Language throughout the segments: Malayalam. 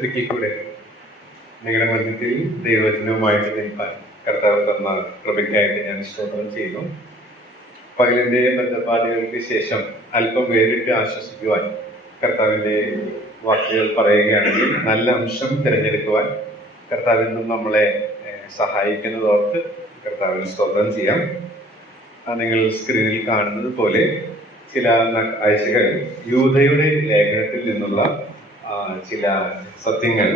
ഒരിക്കൽ കൂടെ നിങ്ങളുടെ മധ്യത്തിൽ ദൈവവചനവുമായിട്ട് നിൽപ്പാൻ കർത്താവ് തന്ന കൃപയ്ക്കായിട്ട് ഞാൻ സ്തോത്രം ചെയ്യുന്നു. പകലിന്റെ ബന്ധപ്പാടുകൾക്ക് ശേഷം അല്പം വേറിട്ട് ആശ്വസിക്കുവാൻ കർത്താവിന്റെ വാക്കുകൾ പറയുകയാണെങ്കിൽ നല്ല അംശം തിരഞ്ഞെടുക്കുവാൻ കർത്താവിൽ നിന്നും നമ്മളെ സഹായിക്കുന്നതോർത്ത് കർത്താവിന് സ്തോത്രം ചെയ്യാം. നിങ്ങൾ സ്ക്രീനിൽ കാണുന്നത് പോലെ ചില ആഴ്ചകൾ യൂദയുടെ ലേഖനത്തിൽ നിന്നുള്ള ചില സത്യങ്ങൾ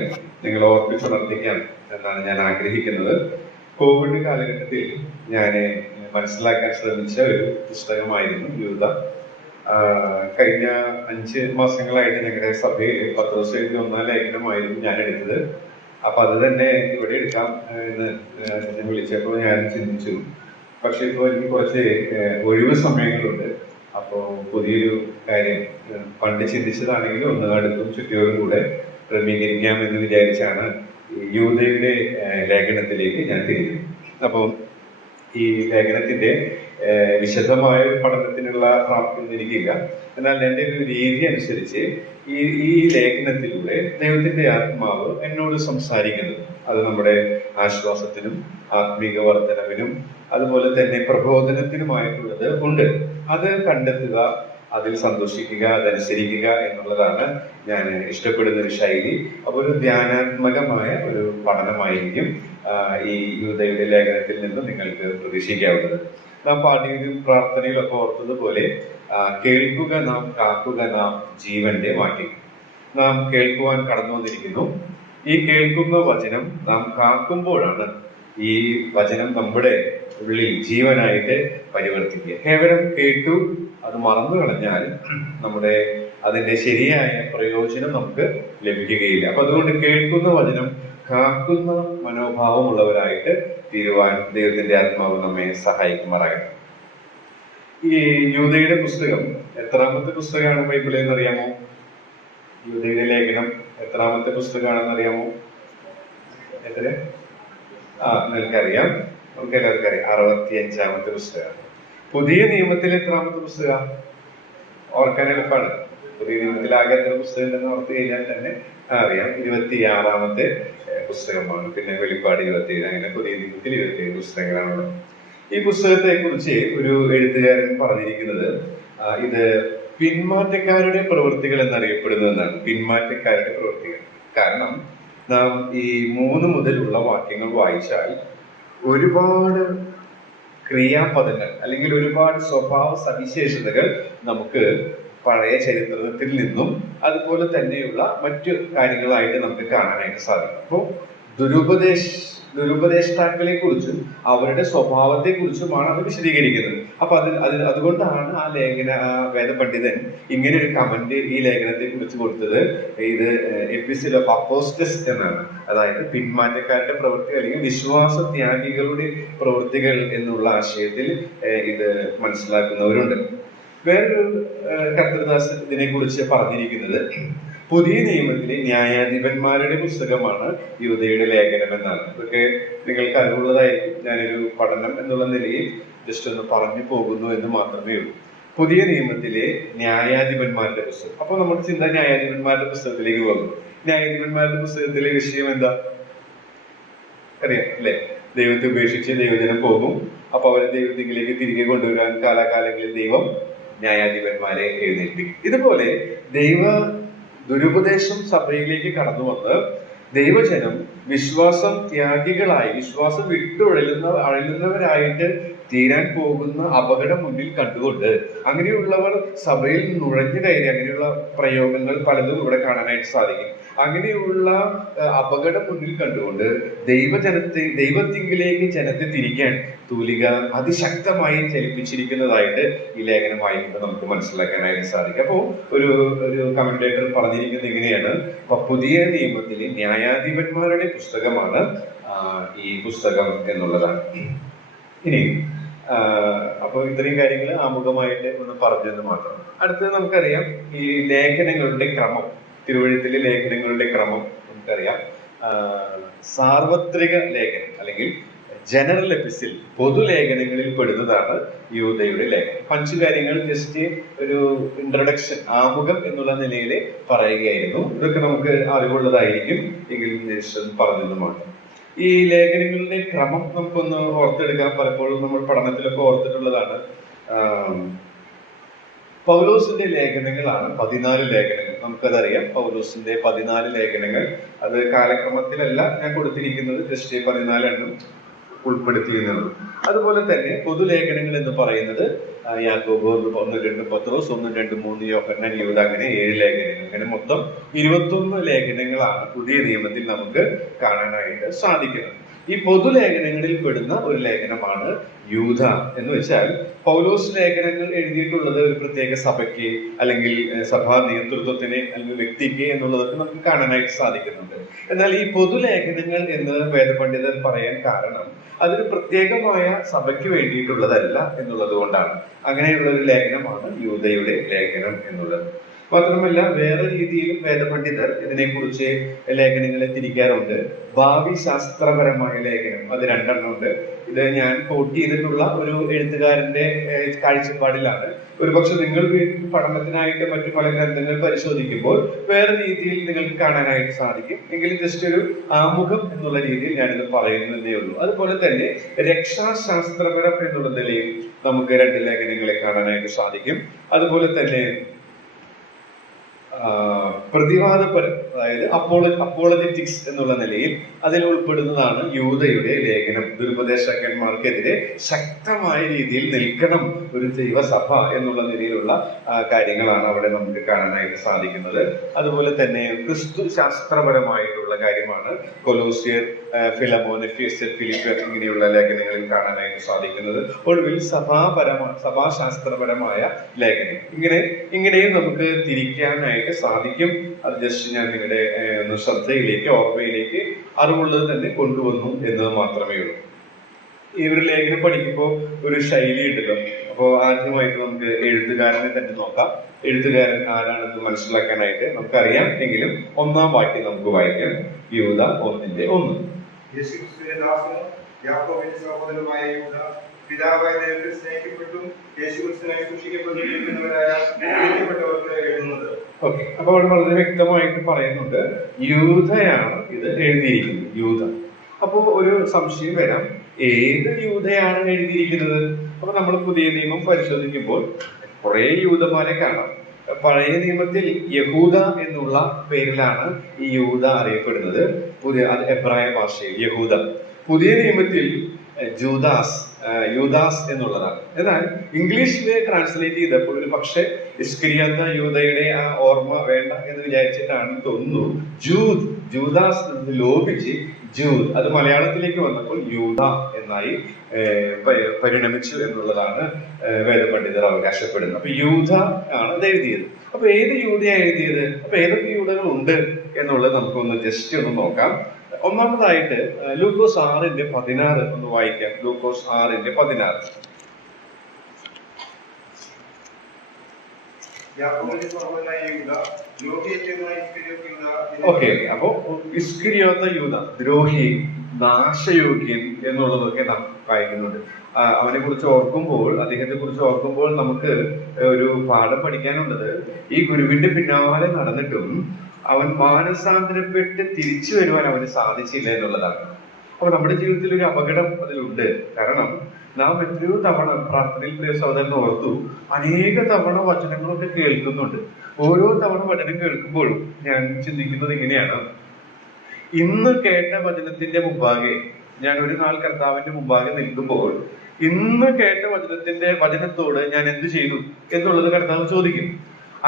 നിങ്ങൾ ഓർപ്പിച്ചുണർത്തിക്കാം എന്നാണ് ഞാൻ ആഗ്രഹിക്കുന്നത്. കോവിഡ് കാലഘട്ടത്തിൽ ഞാൻ മനസ്സിലാക്കാൻ ശ്രമിച്ച ഒരു പുസ്തകമായിരുന്നു യൂദ. കഴിഞ്ഞ 5 മാസങ്ങളായിട്ട് ഞങ്ങളുടെ സഭയിൽ 10 ദിവസം എഴുതി 1 ലേഖനമായിരുന്നു ഞാൻ എടുത്തത്. അപ്പൊ അത് തന്നെ ഇവിടെ എടുക്കാം എന്ന് വിളിച്ചപ്പോൾ ഞാൻ ചിന്തിച്ചു. പക്ഷെ ഇപ്പോൾ എനിക്ക് കുറച്ച് ഒഴിവ് സമയങ്ങളുണ്ട്. അപ്പോൾ പുതിയൊരു കാര്യം പണ്ട് ചിന്തിച്ചതാണെങ്കിലും ഒന്നുകാടുത്തും ചുറ്റിയോടും കൂടെ ക്രമീകരിക്കാം എന്ന് വിചാരിച്ചാണ് യൂദയുടെ ലേഖനത്തിലേക്ക് ഞാൻ തിരിഞ്ഞു. അപ്പോൾ ഈ ലേഖനത്തിന്റെ വിശദമായ ഒരു പഠനത്തിനുള്ള പ്രാപ്തിയൊന്നും എനിക്കില്ല. എന്നാൽ എൻ്റെ ഒരു രീതി അനുസരിച്ച് ഈ ലേഖനത്തിലൂടെ ദൈവത്തിന്റെ ആത്മാവ് എന്നോട് സംസാരിക്കുന്നത് അത് നമ്മുടെ ആശ്വാസത്തിനും ആത്മീക വർധനവിനും അതുപോലെ തന്നെ പ്രബോധനത്തിനുമായിട്ടുള്ളത് ഉണ്ട്. അത് കണ്ടെത്തുക, അതിൽ സന്തോഷിക്കുക, അതനുസരിക്കുക എന്നുള്ളതാണ് ഞാൻ ഇഷ്ടപ്പെടുന്ന ഒരു ശൈലി. അപ്പോൾ ഒരു ധ്യാനാത്മകമായ ഒരു പഠനമായിരിക്കും ഈ യൂദയുടെ ലേഖനത്തിൽ നിന്ന് നിങ്ങൾക്ക് പ്രതീക്ഷിക്കാവുന്നത്. നാം പാഠ്യത്തിലും പ്രാർത്ഥനയിലൊക്കെ ഓർത്തതുപോലെ കേൾക്കുക നാം, കാക്കുക നാം, ജീവന്റെ വാക്യം. നാം കേൾക്കുവാൻ കടന്നു വന്നിരിക്കുന്നു. ഈ കേൾക്കുന്ന വചനം നാം കാക്കുമ്പോഴാണ് ഈ വചനം നമ്മുടെ ഉള്ളിൽ ജീവനായിട്ട് പരിവർത്തിക്കുക. കേവലം കേട്ടു അത് മറന്നു കളഞ്ഞാൽ അതിന്റെ ശരിയായ പ്രയോജനം നമുക്ക് ലഭിക്കുകയില്ല. അപ്പൊ അതുകൊണ്ട് കേൾക്കുന്ന വചനം കാക്കുന്ന മനോഭാവമുള്ളവരായിട്ട് തീരുവാൻ ദൈവത്തിന്റെ ആത്മാവ് നമ്മെ സഹായിക്കുമാറാകട്ടെ. ഈ യൂദയുടെ പുസ്തകം എത്രാമത്തെ പുസ്തകമാണ് ബൈബിളിൽ എന്നറിയാമോ? യൂദയുടെ ലേഖനം എത്രാമത്തെ പുസ്തകമാണെന്ന് അറിയാമോ? എത്ര? നിങ്ങൾക്കറിയാം, നമുക്ക് എല്ലാവർക്കും അറിയാം. 65ാമത്തെ പുസ്തകമാണ്. പുതിയ നിയമത്തിൽ എത്രാമത്തെ പുസ്തകം? ഓർക്കാൻ എളുപ്പമാണ്. പുതിയ നിയമത്തിൽ ആകെ എത്ര പുസ്തകം ഉണ്ടെന്ന് ഓർത്ത് കഴിഞ്ഞാൽ തന്നെ അറിയാം. 26ാമത്തെ പുസ്തകമാണ്. പിന്നെ വെളിപ്പാട് 27, അങ്ങനെ പുതിയ നിയമത്തിൽ 27 പുസ്തകങ്ങളാണുള്ളത്. ഈ പുസ്തകത്തെ കുറിച്ച് ഒരു എഴുത്തുകാരൻ പറഞ്ഞിരിക്കുന്നത് ഇത് പിന്മാറ്റക്കാരുടെ പ്രവൃത്തികൾ എന്നറിയപ്പെടുന്നതെന്നാണ്. പിന്മാറ്റക്കാരുടെ പ്രവൃത്തികൾ. കാരണം നാം ഈ 3 മുതലുള്ള വാക്യങ്ങൾ വായിച്ചാൽ ഒരുപാട് ക്രിയാപദങ്ങൾ അല്ലെങ്കിൽ ഒരുപാട് സ്വഭാവ സവിശേഷതകൾ നമുക്ക് പഴയ ചരിത്രത്തിൽ നിന്നും അതുപോലെ തന്നെയുള്ള മറ്റു കാര്യങ്ങളായിട്ട് നമുക്ക് കാണാനായിട്ട് സാധിക്കും. അപ്പോൾ ദുരുപദേഷ്ടാക്കളെ കുറിച്ചും അവരുടെ സ്വഭാവത്തെ കുറിച്ചുമാണ് അത് വിശദീകരിക്കുന്നത്. അപ്പൊ അതുകൊണ്ടാണ് ആ വേദപണ്ഡിതൻ ഇങ്ങനെ ഒരു കമന്റ് ഈ ലേഖനത്തെ കുറിച്ച് കൊടുത്തത്. ഇത് എപ്പിസിൽ ഓഫ് അപ്പോസ്റ്റസ് എന്നാണ്. അതായത് പിന്മാറ്റക്കാരുടെ പ്രവൃത്തികൾ അല്ലെങ്കിൽ വിശ്വാസ ത്യാഗികളുടെ പ്രവൃത്തികൾ എന്നുള്ള ആശയത്തിൽ ഇത് മനസ്സിലാക്കുന്നവരുണ്ട്. വേറൊരു കർത്തൃദാസൻ ഇതിനെ കുറിച്ച് പറഞ്ഞിരിക്കുന്നത് പുതിയ നിയമത്തിലെ ന്യായാധിപന്മാരുടെ പുസ്തകമാണ് യൂദയുടെ ലേഖനം എന്നാണ്. ഇതൊക്കെ നിങ്ങൾക്ക് അറിവുള്ളതായിരിക്കും. ഞാനൊരു പഠനം എന്നുള്ള നിലയിൽ ജസ്റ്റ് ഒന്ന് പറഞ്ഞു പോകുന്നു എന്ന് മാത്രമേ ഉള്ളൂ. പുതിയ നിയമത്തിലെ ന്യായാധിപന്മാരുടെ പുസ്തകം. അപ്പൊ നമ്മുടെ ചിന്ത ന്യായാധിപന്മാരുടെ പുസ്തകത്തിലേക്ക് പോകുന്നു. ന്യായാധിപന്മാരുടെ പുസ്തകത്തിലെ വിഷയം എന്താ അറിയാം അല്ലെ? ദൈവത്തെ ഉപേക്ഷിച്ച് ദൈവജനം പോകും. അപ്പൊ അവരെ ദൈവത്തിലേക്ക് തിരികെ കൊണ്ടുവരാൻ കാലാകാലങ്ങളിൽ ദൈവം ന്യായാധിപന്മാരെ എഴുന്നേൽപ്പിക്കും. ഇതുപോലെ ദുരുപദേശം സഭയിലേക്ക് കടന്നു വന്ന് ദൈവജനം വിശ്വാസം ത്യാഗികളായി, വിശ്വാസം അഴലുന്നവരായിട്ട് തീരാൻ പോകുന്ന അപകടം മുന്നിൽ കണ്ടുകൊണ്ട് അങ്ങനെയുള്ളവർ സഭയിൽ നുഴഞ്ഞു കയറി, അങ്ങനെയുള്ള പ്രയോഗങ്ങൾ പലതും ഇവിടെ കാണാനായിട്ട് സാധിക്കും. അങ്ങനെയുള്ള അപകടം മുന്നിൽ കണ്ടുകൊണ്ട് ദൈവത്തിങ്കിലേക്ക് ജനത്തെ തിരിക്കാൻ തൂലിക അതിശക്തമായി ചലിപ്പിച്ചിരിക്കുന്നതായിട്ട് ഈ ലേഖനം വായിക്കുമ്പോൾ നമുക്ക് മനസ്സിലാക്കാനായിട്ട് സാധിക്കും. അപ്പോൾ ഒരു കമന്റേറ്റർ പറഞ്ഞിരിക്കുന്നത് ഇങ്ങനെയാണ്: പുതിയ നിയമത്തിലെ ന്യായാധിപന്മാരുടെ പുസ്തകമാണ് ഈ പുസ്തകം എന്നുള്ളതാണ്. ഇനി അപ്പോൾ ഇത്രയും കാര്യങ്ങൾ ആമുഖമായിട്ട് ഒന്ന് പറഞ്ഞെന്ന് മാത്രം. അടുത്തത് നമുക്കറിയാം ഈ ലേഖനങ്ങളുടെ ക്രമം, തിരുവഴുത്തിലെ ലേഖനങ്ങളുടെ ക്രമം നമുക്കറിയാം. സാർവത്രിക ലേഖനം അല്ലെങ്കിൽ ജനറൽ എപ്പിസിൽ, പൊതുലേഖനങ്ങളിൽ പെടുന്നതാണ് യൂദയുടെ ലേഖനം. 5 കാര്യങ്ങൾ ജസ്റ്റ് ഒരു ഇൻട്രൊഡക്ഷൻ, ആമുഖം എന്നുള്ള നിലയിൽ പറയുകയായിരുന്നു. ഇതൊക്കെ നമുക്ക് അറിവുള്ളതായിരിക്കും, എങ്കിലും പറഞ്ഞതുമാണ്. ഈ ലേഖനങ്ങളുടെ ക്രമം നമുക്കൊന്ന് ഓർത്തെടുക്കാൻ പലപ്പോഴും നമ്മൾ പഠനത്തിലൊക്കെ ഓർത്തിട്ടുള്ളതാണ്. പൗലോസിന്റെ ലേഖനങ്ങളാണ് 14 ലേഖനങ്ങൾ. നമുക്കതറിയാം, പൗലോസിന്റെ 14 ലേഖനങ്ങൾ. അത് കാലക്രമത്തിലല്ല ഞാൻ കൊടുത്തിരിക്കുന്നത്, ജസ്റ്റ് 14 എണ്ണം ഉൾപ്പെടുത്തിയിരുന്നത്. അതുപോലെ തന്നെ പൊതുലേഖനങ്ങൾ എന്ന് പറയുന്നത് യാക്കോബ്, 1, 2 പത്രോസ്, 1, 2, 3 യോഹന്നാൻ, യൂദ, അങ്ങനെ 7 ലേഖനങ്ങൾ. അങ്ങനെ മൊത്തം 21 ലേഖനങ്ങളാണ് പുതിയ നിയമത്തിൽ നമുക്ക് കാണാനായിട്ട് സാധിക്കുന്നത്. ഈ പൊതുലേഖനങ്ങളിൽ പെടുന്ന ഒരു ലേഖനമാണ് യൂദ. എന്ന് വെച്ചാൽ പൗലോസ് ലേഖനങ്ങൾ എഴുതിയിട്ടുള്ളത് ഒരു പ്രത്യേക സഭയ്ക്ക്, അല്ലെങ്കിൽ സഭാ നേതൃത്വത്തിന്, അല്ലെങ്കിൽ വ്യക്തിക്ക് എന്നുള്ളതൊക്കെ നമുക്ക് കാണാനായിട്ട് സാധിക്കുന്നുണ്ട്. എന്നാൽ ഈ പൊതുലേഖനങ്ങൾ എന്ന് വേദപണ്ഡിതർ പറയാൻ കാരണം അതൊരു പ്രത്യേകമായ സഭയ്ക്ക് വേണ്ടിയിട്ടുള്ളതല്ല എന്നുള്ളത് കൊണ്ടാണ്. അങ്ങനെയുള്ള ഒരു ലേഖനമാണ് യൂദയുടെ ലേഖനം എന്നുള്ളത്. മാത്രമല്ല, വേറെ രീതിയിലും വേദപണ്ഡിതർ ഇതിനെക്കുറിച്ച് ലേഖനങ്ങളെ തിരിക്കാറുണ്ട്. ഭാവി ശാസ്ത്രപരമായ ലേഖനം, അത് 2 എണ്ണം ഉണ്ട്. ഇത് ഞാൻ കോട്ട് ചെയ്തിട്ടുള്ള ഒരു എഴുത്തുകാരന്റെ കാഴ്ചപ്പാടിലാണ്. ഒരുപക്ഷെ നിങ്ങൾ പഠനത്തിനായിട്ട് മറ്റു പല ഗ്രന്ഥങ്ങൾ പരിശോധിക്കുമ്പോൾ വേറെ രീതിയിൽ നിങ്ങൾക്ക് കാണാനായിട്ട് സാധിക്കും. എങ്കിലും ജസ്റ്റ് ഒരു ആമുഖം എന്നുള്ള രീതിയിൽ ഞാനിത് പറയുന്നതേ ഉള്ളൂ. അതുപോലെ തന്നെ രക്ഷാശാസ്ത്രപരം എന്നുള്ള നിലയിൽ നമുക്ക് 2 ലേഖനങ്ങളെ കാണാനായിട്ട് സാധിക്കും. അതുപോലെ തന്നെ പ്രതിവാദപരം, അതായത് അപ്പോളജറ്റിക്സ് എന്നുള്ള നിലയിൽ അതിൽ ഉൾപ്പെടുന്നതാണ് യൂദയുടെ ലേഖനം. ദുരുപദേശകന്മാർക്കെതിരെ ശക്തമായ രീതിയിൽ നിൽക്കണം ഒരു ദൈവസഭ എന്നുള്ള നിലയിലുള്ള കാര്യങ്ങളാണ് അവിടെ നമുക്ക് കാണാനായിട്ട് സാധിക്കുന്നത്. അതുപോലെ തന്നെ ക്രിസ്തു ശാസ്ത്രപരമായിട്ടുള്ള കാര്യമാണ് കൊലോസ്യർ, ഫിലമോൻ, എഫേസ്യർ, ഫിലിപ്പിയർ ഇങ്ങനെയുള്ള ലേഖനങ്ങളിൽ കാണാനായിട്ട് സാധിക്കുന്നത്. ഒടുവിൽ സഭാശാസ്ത്രപരമായ ലേഖനം. ഇങ്ങനെയും നമുക്ക് തിരിക്കാനായിട്ട് സാധിക്കും. അത് ജസ്റ്റ് ഞാൻ നിങ്ങളുടെ ശ്രദ്ധയിലേക്ക്, ഓർമ്മയിലേക്ക് അറിവുള്ളത് തന്നെ കൊണ്ടുവന്നു എന്നത് മാത്രമേ ഉള്ളൂ. ഈ ഒരു ലേഖനം പഠിക്കുമ്പോൾ ഒരു ശൈലി ഉണ്ടല്ലോ. അപ്പോൾ ആദ്യമായിട്ട് നമുക്ക് എഴുത്തുകാരനെ തന്നെ നോക്കാം. എഴുത്തുകാരൻ ആരാണെന്ന് മനസ്സിലാക്കാനായിട്ട് നമുക്കറിയാം. എങ്കിലും 1-ാം വാക്യം നമുക്ക് വായിക്കാം. യൂദ 1:1. യേശുക്രിസ്തുവിന്റെ ദാസനും യാക്കോബിന്റെ സഹോദരനുമായ യൂദ, പിതാവായ ദൈവത്തിൽ സ്നേഹിക്കപ്പെട്ടും യേശുക്രിസ്തുവിനായി സൂക്ഷിക്കപ്പെട്ടിരിക്കുന്നവരായ വിളിക്കപ്പെട്ടവർക്ക് എഴുതുന്നത്. ഓക്കെ, അപ്പൊ അവിടെ വളരെ വ്യക്തമായിട്ട് പറയുന്നുണ്ട് യൂദയാണ് ഇത് എഴുതിയിരിക്കുന്നത്. യൂദ. അപ്പോ ഒരു സംശയം വരാം, ഏത് യൂദയാണ് എഴുതിയിരിക്കുന്നത്? അപ്പൊ നമ്മൾ പുതിയ നിയമം പരിശോധിക്കുമ്പോൾ കുറെ യൂദമാരെ കാണാം. പഴയ നിയമത്തിൽ യഹൂദ എന്നുള്ള പേരിലാണ് ഈ യൂദ അറിയപ്പെടുന്നത്. അത് എബ്രായ ഭാഷയിൽ യഹൂദ. പുതിയ നിയമത്തിൽ യൂദാസ് എന്നുള്ളതാണ്. എന്നാൽ ഇംഗ്ലീഷിൽ ട്രാൻസ്ലേറ്റ് ചെയ്തപ്പോൾ ഒരു പക്ഷെ ഇസ്കറിയോത്ത യൂദയുടെ ആ ഓർമ്മ വേണ്ട എന്ന് വിചാരിച്ചിട്ടാണ് തോന്നുന്നു ജൂദാസ് ലോപിച്ച് ജൂദ്, അത് മലയാളത്തിലേക്ക് വന്നപ്പോൾ യൂദ എന്നായി പരിണമിച്ചു എന്നുള്ളതാണ് വേദപണ്ഡിതർ അവകാശപ്പെടുന്നത്. അപ്പൊ യൂദ ആണ് അത് എഴുതിയത്. അപ്പൊ ഏത് യൂദയാണ് എഴുതിയത്? അപ്പൊ ഏതൊക്കെ യൂദകൾ ഉണ്ട് എന്നുള്ളത് നമുക്കൊന്ന് ജസ്റ്റ് ഒന്ന് നോക്കാം. ഒന്നാമതായിട്ട് ലൂക്കോസ് 6:16 ഒന്ന് വായിക്കാം. ലൂക്കോസ് 6:16. ഓക്കെ, അപ്പൊ ഇസ്കറിയോത്ത യൂദ, ദ്രോഹി, നാശയോഗ്യൻ എന്നുള്ളതൊക്കെ നാം വായിക്കുന്നുണ്ട്. അവനെ കുറിച്ച് ഓർക്കുമ്പോൾ, അദ്ദേഹത്തെ കുറിച്ച് ഓർക്കുമ്പോൾ നമുക്ക് ഒരു പാഠം പഠിക്കാനുള്ളത്, ഈ ഗുരുവിന്റെ പിന്നാലെ നടന്നിട്ടും അവൻ മാനസാന്തരപ്പെട്ട് തിരിച്ചു വരുവാൻ അവന് സാധിച്ചില്ല എന്നുള്ളതാണ്. അപ്പൊ നമ്മുടെ ജീവിതത്തിൽ ഒരു അപകടം അതിലുണ്ട്. കാരണം നാം എത്രയോ തവണ പ്രാർത്ഥനയിൽ പ്രിയ സഹോദരൻ ഓർത്തു, അനേക തവണ വചനങ്ങളൊക്കെ കേൾക്കുന്നുണ്ട്. ഓരോ തവണ വചനം കേൾക്കുമ്പോഴും ഞാൻ ചിന്തിക്കുന്നത് ഇങ്ങനെയാണ്, ഇന്ന് കേട്ട വചനത്തിന്റെ മുമ്പാകെ, ഞാൻ ഒരു നാൾ കർത്താവിന്റെ മുമ്പാകെ നിൽക്കുമ്പോൾ ഇന്ന് കേട്ട വചനത്തോട് ഞാൻ എന്ത് ചെയ്തു എന്നുള്ളത് കർത്താവ് ചോദിക്കും.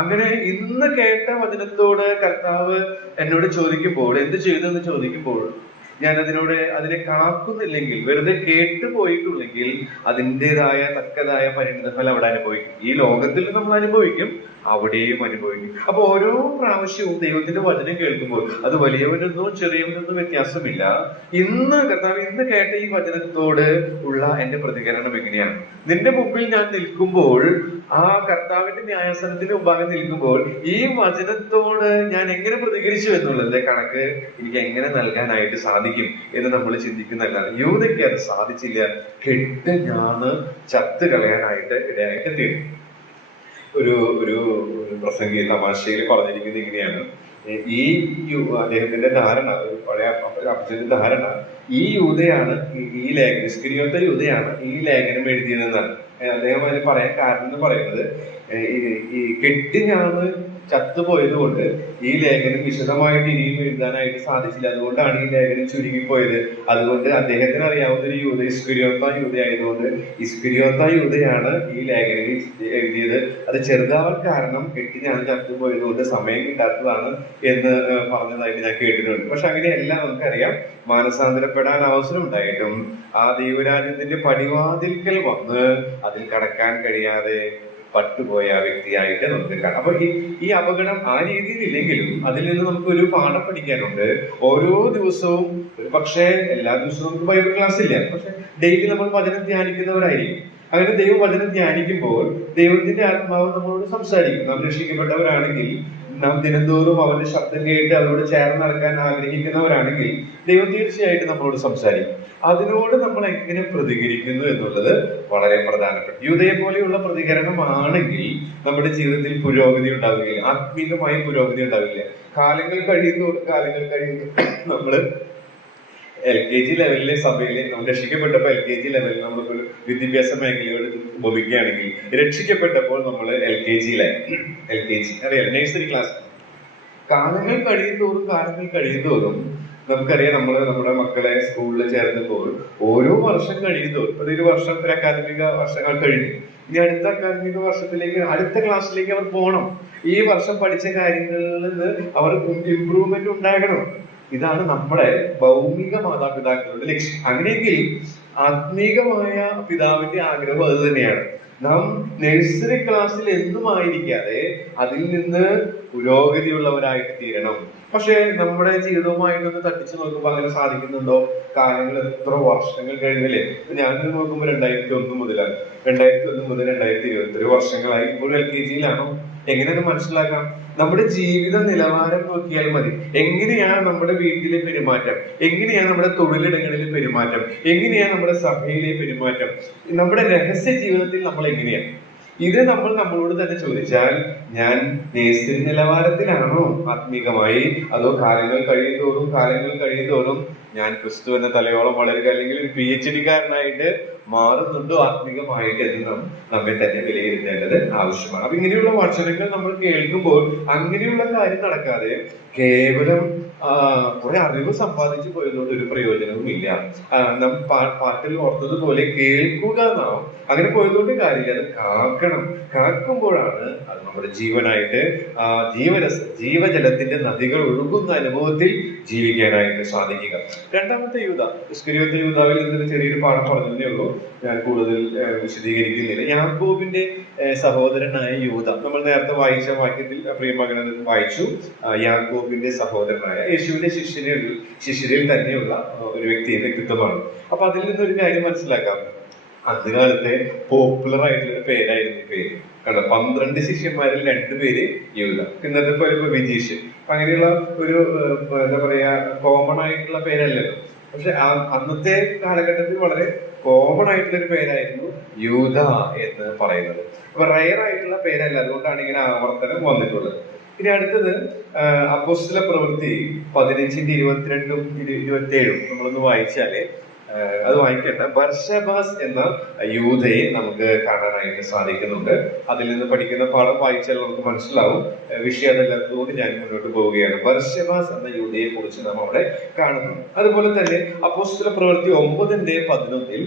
അങ്ങനെ ഇന്ന് കേട്ട വചനത്തോട് കർത്താവ് എന്നോട് ചോദിക്കുമ്പോൾ, എന്ത് ചെയ്തു എന്ന് ചോദിക്കുമ്പോൾ, ഞാൻ അതിനെ കാക്കുന്നില്ലെങ്കിൽ, വെറുതെ കേട്ടു പോയിട്ടുണ്ടെങ്കിൽ അതിൻ്റെതായ തക്കതായ പരിണിതഫലം അവിടെ അനുഭവിക്കും. ഈ ലോകത്തിൽ നമ്മൾ അനുഭവിക്കും, അവിടെയും അനുഭവിക്കും. അപ്പൊ ഓരോ പ്രാവശ്യവും ദൈവത്തിന്റെ വചനം കേൾക്കുമ്പോൾ അത് വലിയവനെന്നോ ചെറിയവനെന്നോ വ്യത്യാസമില്ല. കർത്താവ് ഇന്ന് കേട്ട ഈ വചനത്തോട് ഉള്ള എന്റെ പ്രതികരണം എങ്ങനെയാണ്? നിന്റെ മുമ്പിൽ ഞാൻ നിൽക്കുമ്പോൾ ആ കർത്താവിന്റെ ന്യായാസനത്തിന് മുമ്പാകെ നിൽക്കുമ്പോൾ ഈ വചനത്തോട് ഞാൻ എങ്ങനെ പ്രതികരിച്ചു എന്നുള്ളത് കണക്ക് എനിക്ക് എങ്ങനെ നൽകാനായിട്ട് സാധിക്കും എന്ന് നമ്മൾ ചിന്തിക്കുന്നതല്ലാതെ യൂദയ്ക്ക് അത് സാധിച്ചില്ല. കെട്ട് ഞാന് ചത്ത് കളയാനായിട്ട് ഇടയായിട്ട് തീരും. ഒരു ഒരു പ്രസംഗി തമാശയിൽ പറഞ്ഞിരിക്കുന്നത് ഇങ്ങനെയാണ്, ഈ അദ്ദേഹത്തിന്റെ ധാരണ, ഒരു പഴയ അപ്പച്ചന്റെ ധാരണ, ഈ യൂദയാണ് ഈ ലേഖനം, ഇസ്കരിയോത്ത യൂദയാണ് ഈ ലേഖനം എഴുതിയതെന്നാണ്. അദ്ദേഹം അതിന് പറയാൻ കാരണം എന്ന് പറയുന്നത്, ഈ കെട്ടിഞ്ഞാന്ന് ചത്തുപോയത് കൊണ്ട് ഈ ലേഖനം വിശദമായിട്ട് ഇനിയും എഴുതാനായിട്ട് സാധിച്ചില്ല. അതുകൊണ്ടാണ് ഈ ലേഖനം ചുരുങ്ങിപ്പോയത്. അതുകൊണ്ട് അദ്ദേഹത്തിന് അറിയാവുന്ന ഒരു യൂദ ഇസ്കരിയോത്ത യൂദ ആയതുകൊണ്ട് ഇസ്കരിയോത്ത യൂദയാണ് ഈ ലേഖനം എഴുതിയത്. അത് ചെറുതാവാൻ കാരണം കെട്ടിഞ്ഞാന്ന് ചത്തുപോയത് കൊണ്ട് സമയം കിട്ടാത്തതാണ് എന്ന് പറഞ്ഞതായിട്ട് ഞാൻ കേട്ടിട്ടുണ്ട്. പക്ഷെ അങ്ങനെയല്ല, നമുക്കറിയാം. മാനസാന്തരപ്പെടാൻ അവസരം ഉണ്ടായിട്ടും ആ ദൈവരാജ്യത്തിന്റെ പടിവാതിൽക്കൽ വന്ന് അതിൽ കടക്കാൻ കഴിയാതെ പട്ടുപോയ വ്യക്തിയായിട്ട് നമുക്ക് കാണാം. അപ്പൊ ഈ അപകടം ആ രീതിയിൽ ഇല്ലെങ്കിലും അതിൽ നിന്ന് നമുക്ക് ഒരു പാഠം പഠിക്കാനുണ്ട്. ഓരോ ദിവസവും, ഒരു പക്ഷേ എല്ലാ ദിവസവും നമുക്ക് ബൈബിൾ ക്ലാസ് ഇല്ല, പക്ഷെ ഡെയിലി നമ്മൾ വചനം ധ്യാനിക്കുന്നവരായിരിക്കും. അങ്ങനെ ദൈവം വചനം ധ്യാനിക്കുമ്പോൾ ദൈവത്തിന്റെ ആത്മാവ് നമ്മളോട് സംസാരിക്കും. നാം രക്ഷിക്കപ്പെട്ടവരാണെങ്കിൽ, നാം ദിനംതോറും അവന്റെ ശബ്ദം കേട്ട് അവരോട് ചേർന്ന് നടക്കാൻ ആഗ്രഹിക്കുന്നവരാണെങ്കിൽ ദൈവം തീർച്ചയായിട്ടും നമ്മളോട് സംസാരിക്കും. അതിനോട് നമ്മൾ എങ്ങനെ പ്രതികരിക്കുന്നു എന്നുള്ളത് വളരെ പ്രധാനപ്പെട്ട. യൂദയെ പോലെയുള്ള പ്രതികരണമാണെങ്കിൽ നമ്മുടെ ജീവിതത്തിൽ പുരോഗതി ഉണ്ടാവുകയില്ല, ആത്മീകമായ പുരോഗതി ഉണ്ടാവില്ല. കാലങ്ങൾ കഴിയുന്നു നമ്മള് LKG ലെവലിലെ സഭയിലെ നമ്മൾ രക്ഷിക്കപ്പെട്ടപ്പോൾ LKG ലെവലിൽ നമ്മളിപ്പോൾ വിദ്യാഭ്യാസ മേഖലയോട് ഉപമിക്കുകയാണെങ്കിൽ, രക്ഷിക്കപ്പെട്ടപ്പോൾ നമ്മൾ LKG അറിയാം, നഴ്സറി ക്ലാസ്. കാലങ്ങൾ കഴിയുന്തോറും നമുക്കറിയാം, നമ്മുടെ മക്കളെ സ്കൂളിൽ ചേർന്നപ്പോൾ ഓരോ വർഷം കഴിയുന്തോറും, അതൊരു വർഷം, ഒരു അക്കാദമിക വർഷങ്ങൾ കഴിഞ്ഞു, ഇനി അടുത്ത അക്കാദമിക വർഷത്തിലേക്ക്, അടുത്ത ക്ലാസ്സിലേക്ക് അവർ പോകണം. ഈ വർഷം പഠിച്ച കാര്യങ്ങളിൽ നിന്ന് അവർക്ക് ഇംപ്രൂവ്മെന്റ് ഉണ്ടാകണം. ഇതാണ് നമ്മുടെ ഭൗമിക മാതാപിതാക്കളുടെ ലക്ഷ്യം. അങ്ങനെയെങ്കിൽ ആത്മീകമായ പിതാവിന്റെ ആഗ്രഹം അത് തന്നെയാണ്. നാം നഴ്സറി ക്ലാസ്സിൽ എന്നുമായിരിക്കാതെ അതിൽ നിന്ന് പുരോഗതിയുള്ളവരായിട്ട് തീരണം. പക്ഷെ നമ്മുടെ ജീവിതവുമായിട്ടൊന്ന് തട്ടിച്ചു നോക്കുമ്പോൾ അങ്ങനെ സാധിക്കുന്നുണ്ടോ? കാലങ്ങൾ എത്ര വർഷങ്ങൾ കഴിഞ്ഞില്ലേ? ഞാനിത് നോക്കുമ്പോൾ 2001 മുതലാണ്, 2001 മുതൽ 2021 വർഷങ്ങളായി. ഇപ്പോൾ LKG എങ്ങനെയത് മനസ്സിലാക്കാം? നമ്മുടെ ജീവിത നിലവാരം നോക്കിയാൽ മതി. എങ്ങനെയാണ് നമ്മുടെ വീട്ടിലെ പെരുമാറ്റം, എങ്ങനെയാണ് നമ്മുടെ തൊഴിലിടങ്ങളിലെ പെരുമാറ്റം, എങ്ങനെയാണ് നമ്മുടെ സഭയിലെ പെരുമാറ്റം, നമ്മുടെ രഹസ്യ ജീവിതത്തിൽ നമ്മൾ എങ്ങനെയാണ്? ഇത് നമ്മളോട് തന്നെ ചോദിച്ചാൽ, ഞാൻ നേഴ്സറി നിലവാരത്തിലാണോ ആത്മീകമായി, അതോ കാലങ്ങൾ കഴിയുന്തോറും ഞാൻ ക്രിസ്തു എന്ന തലയോളം വളരുക, അല്ലെങ്കിൽ ഒരു PhD കാരനായിട്ട് മാറുന്നുണ്ടോ ആത്മീകമായിട്ട് എന്ന് നമ്മെ തന്നെ വിലയിരുത്തേണ്ടത് ആവശ്യമാണ്. അപ്പൊ ഇങ്ങനെയുള്ള വചനങ്ങൾ നമ്മൾ കേൾക്കുമ്പോൾ അങ്ങനെയുള്ള കാര്യം നടക്കാതെ കേവലം കുറെ അറിവ് സമ്പാദിച്ചു പോയതുകൊണ്ട് ഒരു പ്രയോജനവും ഇല്ല. നാം പാട്ടിൽ ഓർത്തതുപോലെ കേൾക്കുക നാം, അങ്ങനെ പോയതുകൊണ്ട് കാര്യമില്ല. അത് കാക്കുമ്പോഴാണ് അത് നമ്മുടെ ജീവനായിട്ട് ജീവജലത്തിന്റെ നദികൾ ഒഴുകുന്ന അനുഭവത്തിൽ ജീവിക്കാനായിട്ട് സാധിക്കുക. രണ്ടാമത്തെ യൂദ, ഇസ്കരിയോത്ത യൂദാവിൽ നിന്നൊരു ചെറിയൊരു പാഠം പറഞ്ഞതേ ഉള്ളൂ, ഞാൻ കൂടുതൽ വിശദീകരിക്കുന്നില്ല. യാക്കോബിന്റെ സഹോദരനായ യൂദ, നമ്മൾ നേരത്തെ വായിച്ച വാക്യത്തിൽ പ്രിയമകൻ വായിച്ചു. യാക്കോബിന്റെ സഹോദരനായ യേശുവിന്റെ ശിഷ്യരിൽ തന്നെയുള്ള ഒരു വ്യക്തിത്വമാണ്. അപ്പൊ അതിൽ നിന്നൊരു കാര്യം മനസ്സിലാക്കാം. അന്നുകാലത്തെ പോപ്പുലർ ആയിട്ടുള്ള ഒരു പേരായിരുന്നു ഈ പേര്. കാരണം 12 ശിഷ്യന്മാരിൽ 2 പേര് യൂദ. ഇന്നത്തെ പോലെ ഇപ്പൊ വിജീഷ്, അങ്ങനെയുള്ള ഒരു എന്താ പറയാ കോമൺ ആയിട്ടുള്ള പേരല്ലല്ലോ. പക്ഷെ അന്നത്തെ കാലഘട്ടത്തിൽ വളരെ കോമൺ ആയിട്ടുള്ള ഒരു പേരായിരുന്നു യൂദ എന്ന് പറയുന്നത്. അപ്പൊ റയർ ആയിട്ടുള്ള പേരല്ല, അതുകൊണ്ടാണ് ഇങ്ങനെ ആവർത്തനം വന്നിട്ടുള്ളത്. ഇനി അടുത്തത് അപ്പോസ്തല പ്രവൃത്തി 15:22-27 നമ്മളൊന്ന് വായിച്ചാല് അത് വായിക്കേണ്ട. ബർശബാസ് എന്ന യൂദയെ നമുക്ക് കാണാനായിട്ട് സാധിക്കുന്നുണ്ട്. അതിൽ നിന്ന് പഠിക്കുന്ന പാഠം വായിച്ചാൽ നമുക്ക് മനസ്സിലാവും. വിഷയം അതല്ലാത്തതുകൊണ്ട് ഞാൻ മുന്നോട്ട് പോവുകയാണ്. ബർശബാസ് എന്ന യൂദയെ കുറിച്ച് നാം അവിടെ കാണുന്നു. അതുപോലെ തന്നെ അപ്പോസ്തല പ്രവൃത്തി 9:11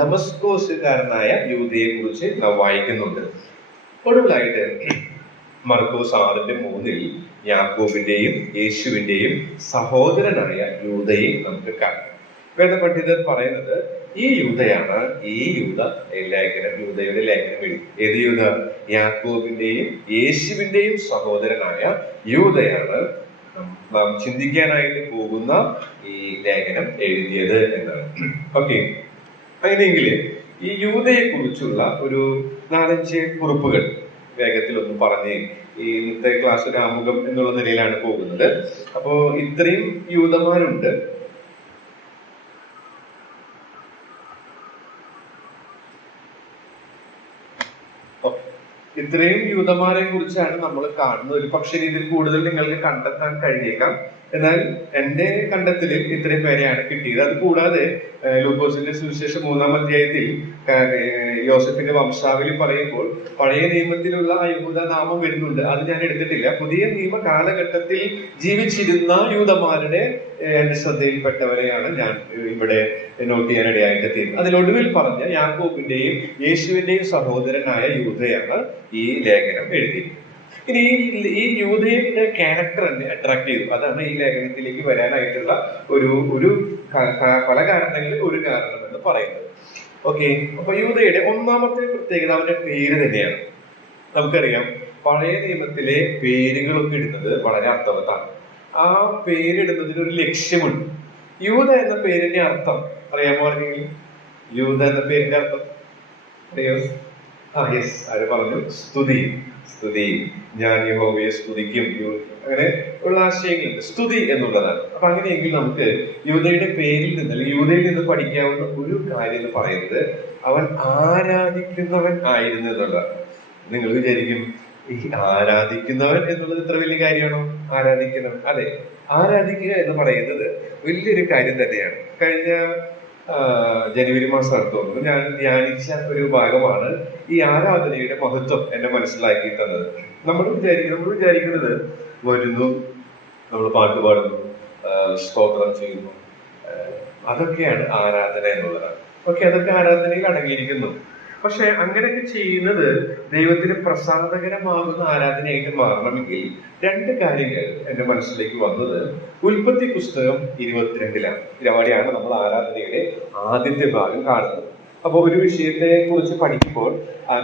ദമസ്കോസുകാരനായ യൂദയെ കുറിച്ച് നാം വായിക്കുന്നുണ്ട്. ഒടുവിലായിട്ട് മർക്കോസ് 6:3 യാക്കോബിന്റെയും യേശുവിന്റെയും സഹോദരനായ യൂദയെ നമുക്ക് കാണാം. വേദപണ്ഡിതർ പറയുന്നത് ഈ യൂദയാണ്, യൂദയുടെ ലേഖനം എഴുതി. ഏത് യൂദ? യാക്കോബിന്റെയും യേശുവിന്റെയും സഹോദരനായ യൂദയാണ് നാം ചിന്തിക്കാനായിട്ട് പോകുന്ന ഈ ലേഖനം എഴുതിയത് എന്നാണ്. ഓക്കെ, അങ്ങനെയെങ്കിൽ ഈ യൂദയെ കുറിച്ചുള്ള ഒരു 4-5 കുറിപ്പുകൾ വേഗത്തിൽ ഒന്ന് പറഞ്ഞ് ഈ ഇന്നത്തെ ക്ലാസ് ഒരു ആമുഖം എന്നുള്ള നിലയിലാണ് പോകുന്നത്. അപ്പോ ഇത്രയും യൂതന്മാരുണ്ട്. ഇത്രയും യൂതന്മാരെ കുറിച്ചാണ് നമ്മൾ കാണുന്നത്. ഒരു പക്ഷേ ഇതിൽ കൂടുതൽ നിങ്ങൾക്ക് കണ്ടെത്താൻ കഴിഞ്ഞേക്കാം. എന്നാൽ എന്റെ കണ്ടെത്തലിൽ ഇത്രയും പേരെയാണ് കിട്ടിയത്. അത് കൂടാതെ ലൂക്കോസിന്റെ സുവിശേഷം 3-ാം അധ്യായത്തിൽ യോസഫിന്റെ വംശാവലി പറയുമ്പോൾ പഴയ നിയമത്തിലുള്ള യഹൂദ നാമം വരുന്നുണ്ട്. അത് ഞാൻ എടുത്തിട്ടില്ല. പുതിയ നിയമ കാലഘട്ടത്തിൽ ജീവിച്ചിരുന്ന യൂതന്മാരുടെ എന്റെ ശ്രദ്ധയിൽപ്പെട്ടവരെയാണ് ഞാൻ ഇവിടെ നോട്ട് ചെയ്യാനിടയായിട്ട് തീരുന്നത്. അതിലൊടുവിൽ പറഞ്ഞ യാക്കോബിന്റെയും യേശുവിന്റെയും സഹോദരനായ യൂദയാണ് ഈ ലേഖനം എഴുതിയിരിക്കുന്നത്. ഇനി ഈ യൂദയുടെ ക്യാരക്ടർ എന്നെ അട്രാക്ട് ചെയ്തു. അതാണ് ഈ ലേഖനത്തിലേക്ക് വരാനായിട്ടുള്ള ഒരു പല കാരണങ്ങളിൽ ഒരു കാരണം എന്ന് പറയുന്നത്. ഓക്കെ, അപ്പൊ യൂദയുടെ ഒന്നാമത്തെ പ്രത്യേകത അവന്റെ പേര് തന്നെയാണ്. നമുക്കറിയാം പഴയ നിയമത്തിലെ പേരുകളൊക്കെ ഇടുന്നത് വളരെ അർത്ഥവത്താണ്. ആ പേരിടുന്നതിന് ഒരു ലക്ഷ്യമുണ്ട്. യൂദ എന്ന പേരിന്റെ അർത്ഥം അറിയാമോ? ആർക്കെങ്കിലും യൂദ എന്ന പേരിന്റെ അർത്ഥം അറിയോ? യെസ്, ആര് പറഞ്ഞു? സ്തുതി. സ്തുതി, ഞാൻ യഹോവയെ സ്തുതിക്കും. അങ്ങനെ ഉള്ള ആശയങ്ങളുണ്ട്. സ്തുതി എന്നുള്ളതാണ്. അപ്പൊ അങ്ങനെയെങ്കിൽ നമുക്ക് യൂദയുടെ പേരിൽ നിന്ന് അല്ലെങ്കിൽ യൂദയിൽ നിന്ന് പഠിക്കാവുന്ന ഒരു കാര്യം എന്ന് പറയുന്നത് അവൻ ആരാധിക്കുന്നവൻ ആയിരുന്നു എന്നുള്ളതാണ്. നിങ്ങൾ വിചാരിക്കും ഈ ആരാധിക്കുന്നവൻ എന്നുള്ളത് ഇത്ര വലിയ കാര്യമാണോ? ആരാധിക്കുന്നവൻ, അതെ, ആരാധിക്കുക എന്ന് പറയുന്നത് വലിയൊരു കാര്യം തന്നെയാണ്. കഴിഞ്ഞ ജനുവരി മാസമാണ് തോന്നുന്നു ഞാൻ ധ്യാനിച്ച ഒരു ഭാഗമാണ് ഈ ആരാധനയുടെ മഹത്വം എന്നെ മനസ്സിലാക്കി തന്നത്. നമ്മൾ വിചാരിക്കുന്നത് വരുന്നു, നമ്മൾ പാട്ട് പാടുന്നു, സ്തോത്രം ചെയ്യുന്നു, അതൊക്കെയാണ് ആരാധന എന്നുള്ളതാണ്. ഓക്കെ, അതൊക്കെ ആരാധനയിൽ അടങ്ങിയിരിക്കുന്നു. പക്ഷെ അങ്ങനെയൊക്കെ ചെയ്യുന്നത് ദൈവത്തിന് പ്രസാദകരമാകുന്ന ആരാധനയായിട്ട് മാറണമെങ്കിൽ 2 കാര്യങ്ങൾ എന്റെ മനസ്സിലേക്ക് വന്നത് ഉൽപ്പത്തി പുസ്തകം 22-ലാണ്. അവിടെയാണ് നമ്മൾ ആരാധനയുടെ ആദ്യത്തെ ഭാഗം കാണുന്നത്. അപ്പൊ ഒരു വിഷയത്തെ കുറിച്ച് പഠിക്കുമ്പോൾ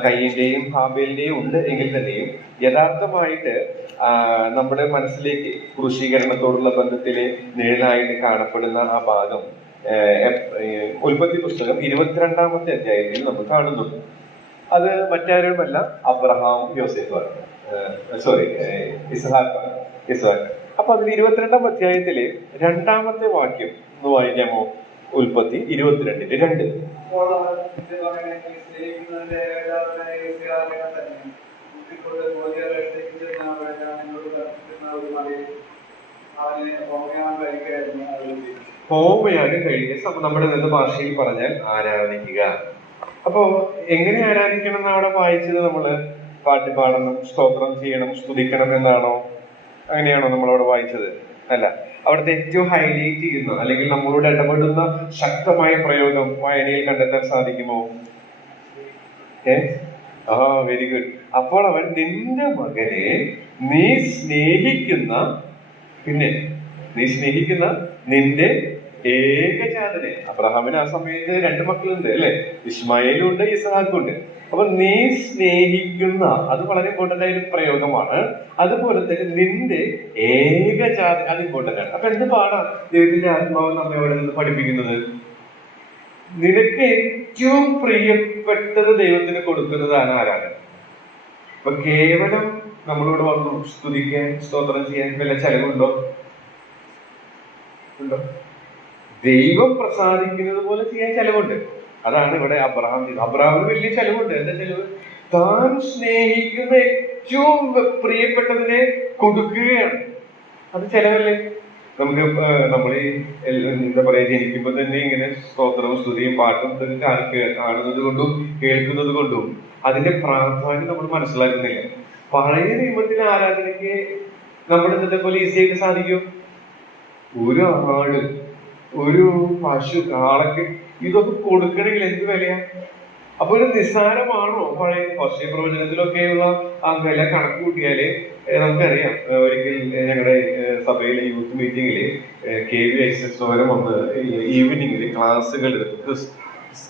കയ്യിന്റെയും ഹാബേലിന്റെയും ഉണ്ട് എങ്കിൽ തന്നെയും യഥാർത്ഥമായിട്ട് നമ്മുടെ മനസ്സിലേക്ക് ക്രൂശീകരണത്തോടുള്ള ബന്ധത്തിലെ നിഴലായിട്ട് കാണപ്പെടുന്ന ആ ഭാഗം ഉൽപ്പത്തി പുസ്തകം 22-ാമത്തെ അധ്യായത്തിൽ നമ്മൾ കാണുന്നുണ്ട്. അത് മറ്റാരുമല്ല, അബ്രഹാം യോസേഫാണ്. ഇസ്ഹാഖ്. അപ്പൊ അതിൽ 22-ാം അധ്യായത്തിലെ 2-ാമത്തെ വാക്യം ഒന്ന് വായിക്കാമോ? ഉൽപ്പത്തി 22:2. ഹോമയാഗം കഴിഞ്ഞ നമ്മുടെ നിന്ന് ഭാഷയിൽ പറഞ്ഞാൽ ആരാധിക്കുക. അപ്പോ എങ്ങനെ ആരാധിക്കണം എന്ന് അവിടെ വായിച്ചത്? നമ്മള് പാട്ട് പാടണം, സ്തോത്രം ചെയ്യണം, സ്തുതിക്കണം എന്നാണോ? അങ്ങനെയാണോ നമ്മളവിടെ വായിച്ചത്? അല്ല. അവിടുത്തെ ഏറ്റവും ഹൈലൈറ്റ് ചെയ്യുന്ന അല്ലെങ്കിൽ നമ്മളോട് ഇടപെടുന്ന ശക്തമായ പ്രയോഗം വായനയിൽ കണ്ടെത്താൻ സാധിക്കുമോ? Very good. അപ്പോൾ അവൻ നിന്റെ മകനെ നീ സ്നേഹിക്കുന്ന നിന്റെ ഏകജാതനെ. അബ്രഹാമിന് ആ സമയത്ത് 2 മക്കളുണ്ട് അല്ലെ, ഇസ്മായിലും ഉണ്ട്, ഇസ്ഹാഖും ഉണ്ട്. അപ്പൊ നീ സ്നേഹിക്കുന്ന, അത് വളരെ ഇമ്പോർട്ടന്റ് ആയ ഒരു പ്രയോഗമാണ്. അതുപോലെ തന്നെ നിന്റെ ഏകജാതി, അത് ഇമ്പോർട്ടന്റ് ആണ്. അപ്പൊ എന്ത് പാടാ ദൈവത്തിന്റെ ആത്മാവ് നമ്മെ അവിടെ നിന്ന് പഠിപ്പിക്കുന്നത്? നിനക്ക് ഏറ്റവും പ്രിയപ്പെട്ടത് ദൈവത്തിന് കൊടുക്കുന്നതാണ് ആരാധന. അപ്പൊ കേവലം നമ്മളിവിടെ വന്നു സ്തുതിക്കാൻ, സ്തോത്രം ചെയ്യാൻ വല്ല ചെലവുണ്ടോ? ഉണ്ടോ? ദൈവം പ്രസാദിക്കുന്നത് പോലെ ചെയ്യാൻ ചെലവുണ്ട്. അതാണ് ഇവിടെ അബ്രഹാമിന് വലിയ ചെലവുണ്ട്. എന്താ ചെലവ്? താൻ സ്നേഹിക്കുന്ന ഏറ്റവും പ്രിയപ്പെട്ടതിനെ കൊടുക്കുകയാണ്. അത് ചെലവല്ലേ? നമ്മൾ എന്താ പറയാ, ജനിക്കുമ്പോ തന്നെ ഇങ്ങനെ സ്തോത്രവും സ്തുതിയും പാട്ടും കാണുന്നത് കൊണ്ടും കേൾക്കുന്നത് കൊണ്ടും അതിന്റെ പ്രാധാന്യം നമ്മൾ മനസ്സിലാക്കുന്നില്ല. പഴയ നിയമത്തിലെ ആരാധനയ്ക്ക് നമ്മൾ ഇന്നത്തെ പോലെ ഈസി ആയിട്ട് സാധിക്കും? ഒരു ആട്, ഒരു പശു, കാളക്ക് ഇതൊക്കെ കൊടുക്കണമെങ്കിൽ എന്ത് വിലയാ? അപ്പൊ ഒരു നിസ്സാരമാണോ? പഴയ വർഷീയ പ്രവചനത്തിലൊക്കെയുള്ള ആ വില കണക്ക് കൂട്ടിയാല് നമുക്കറിയാം. ഒരിക്കൽ ഞങ്ങളുടെ സഭയിലെ യൂത്ത് മീറ്റിംഗില് KV ഐസക്സോരം വന്ന് ഈവനിങ്ങില് ക്ലാസ്സുകൾ എടുത്തു.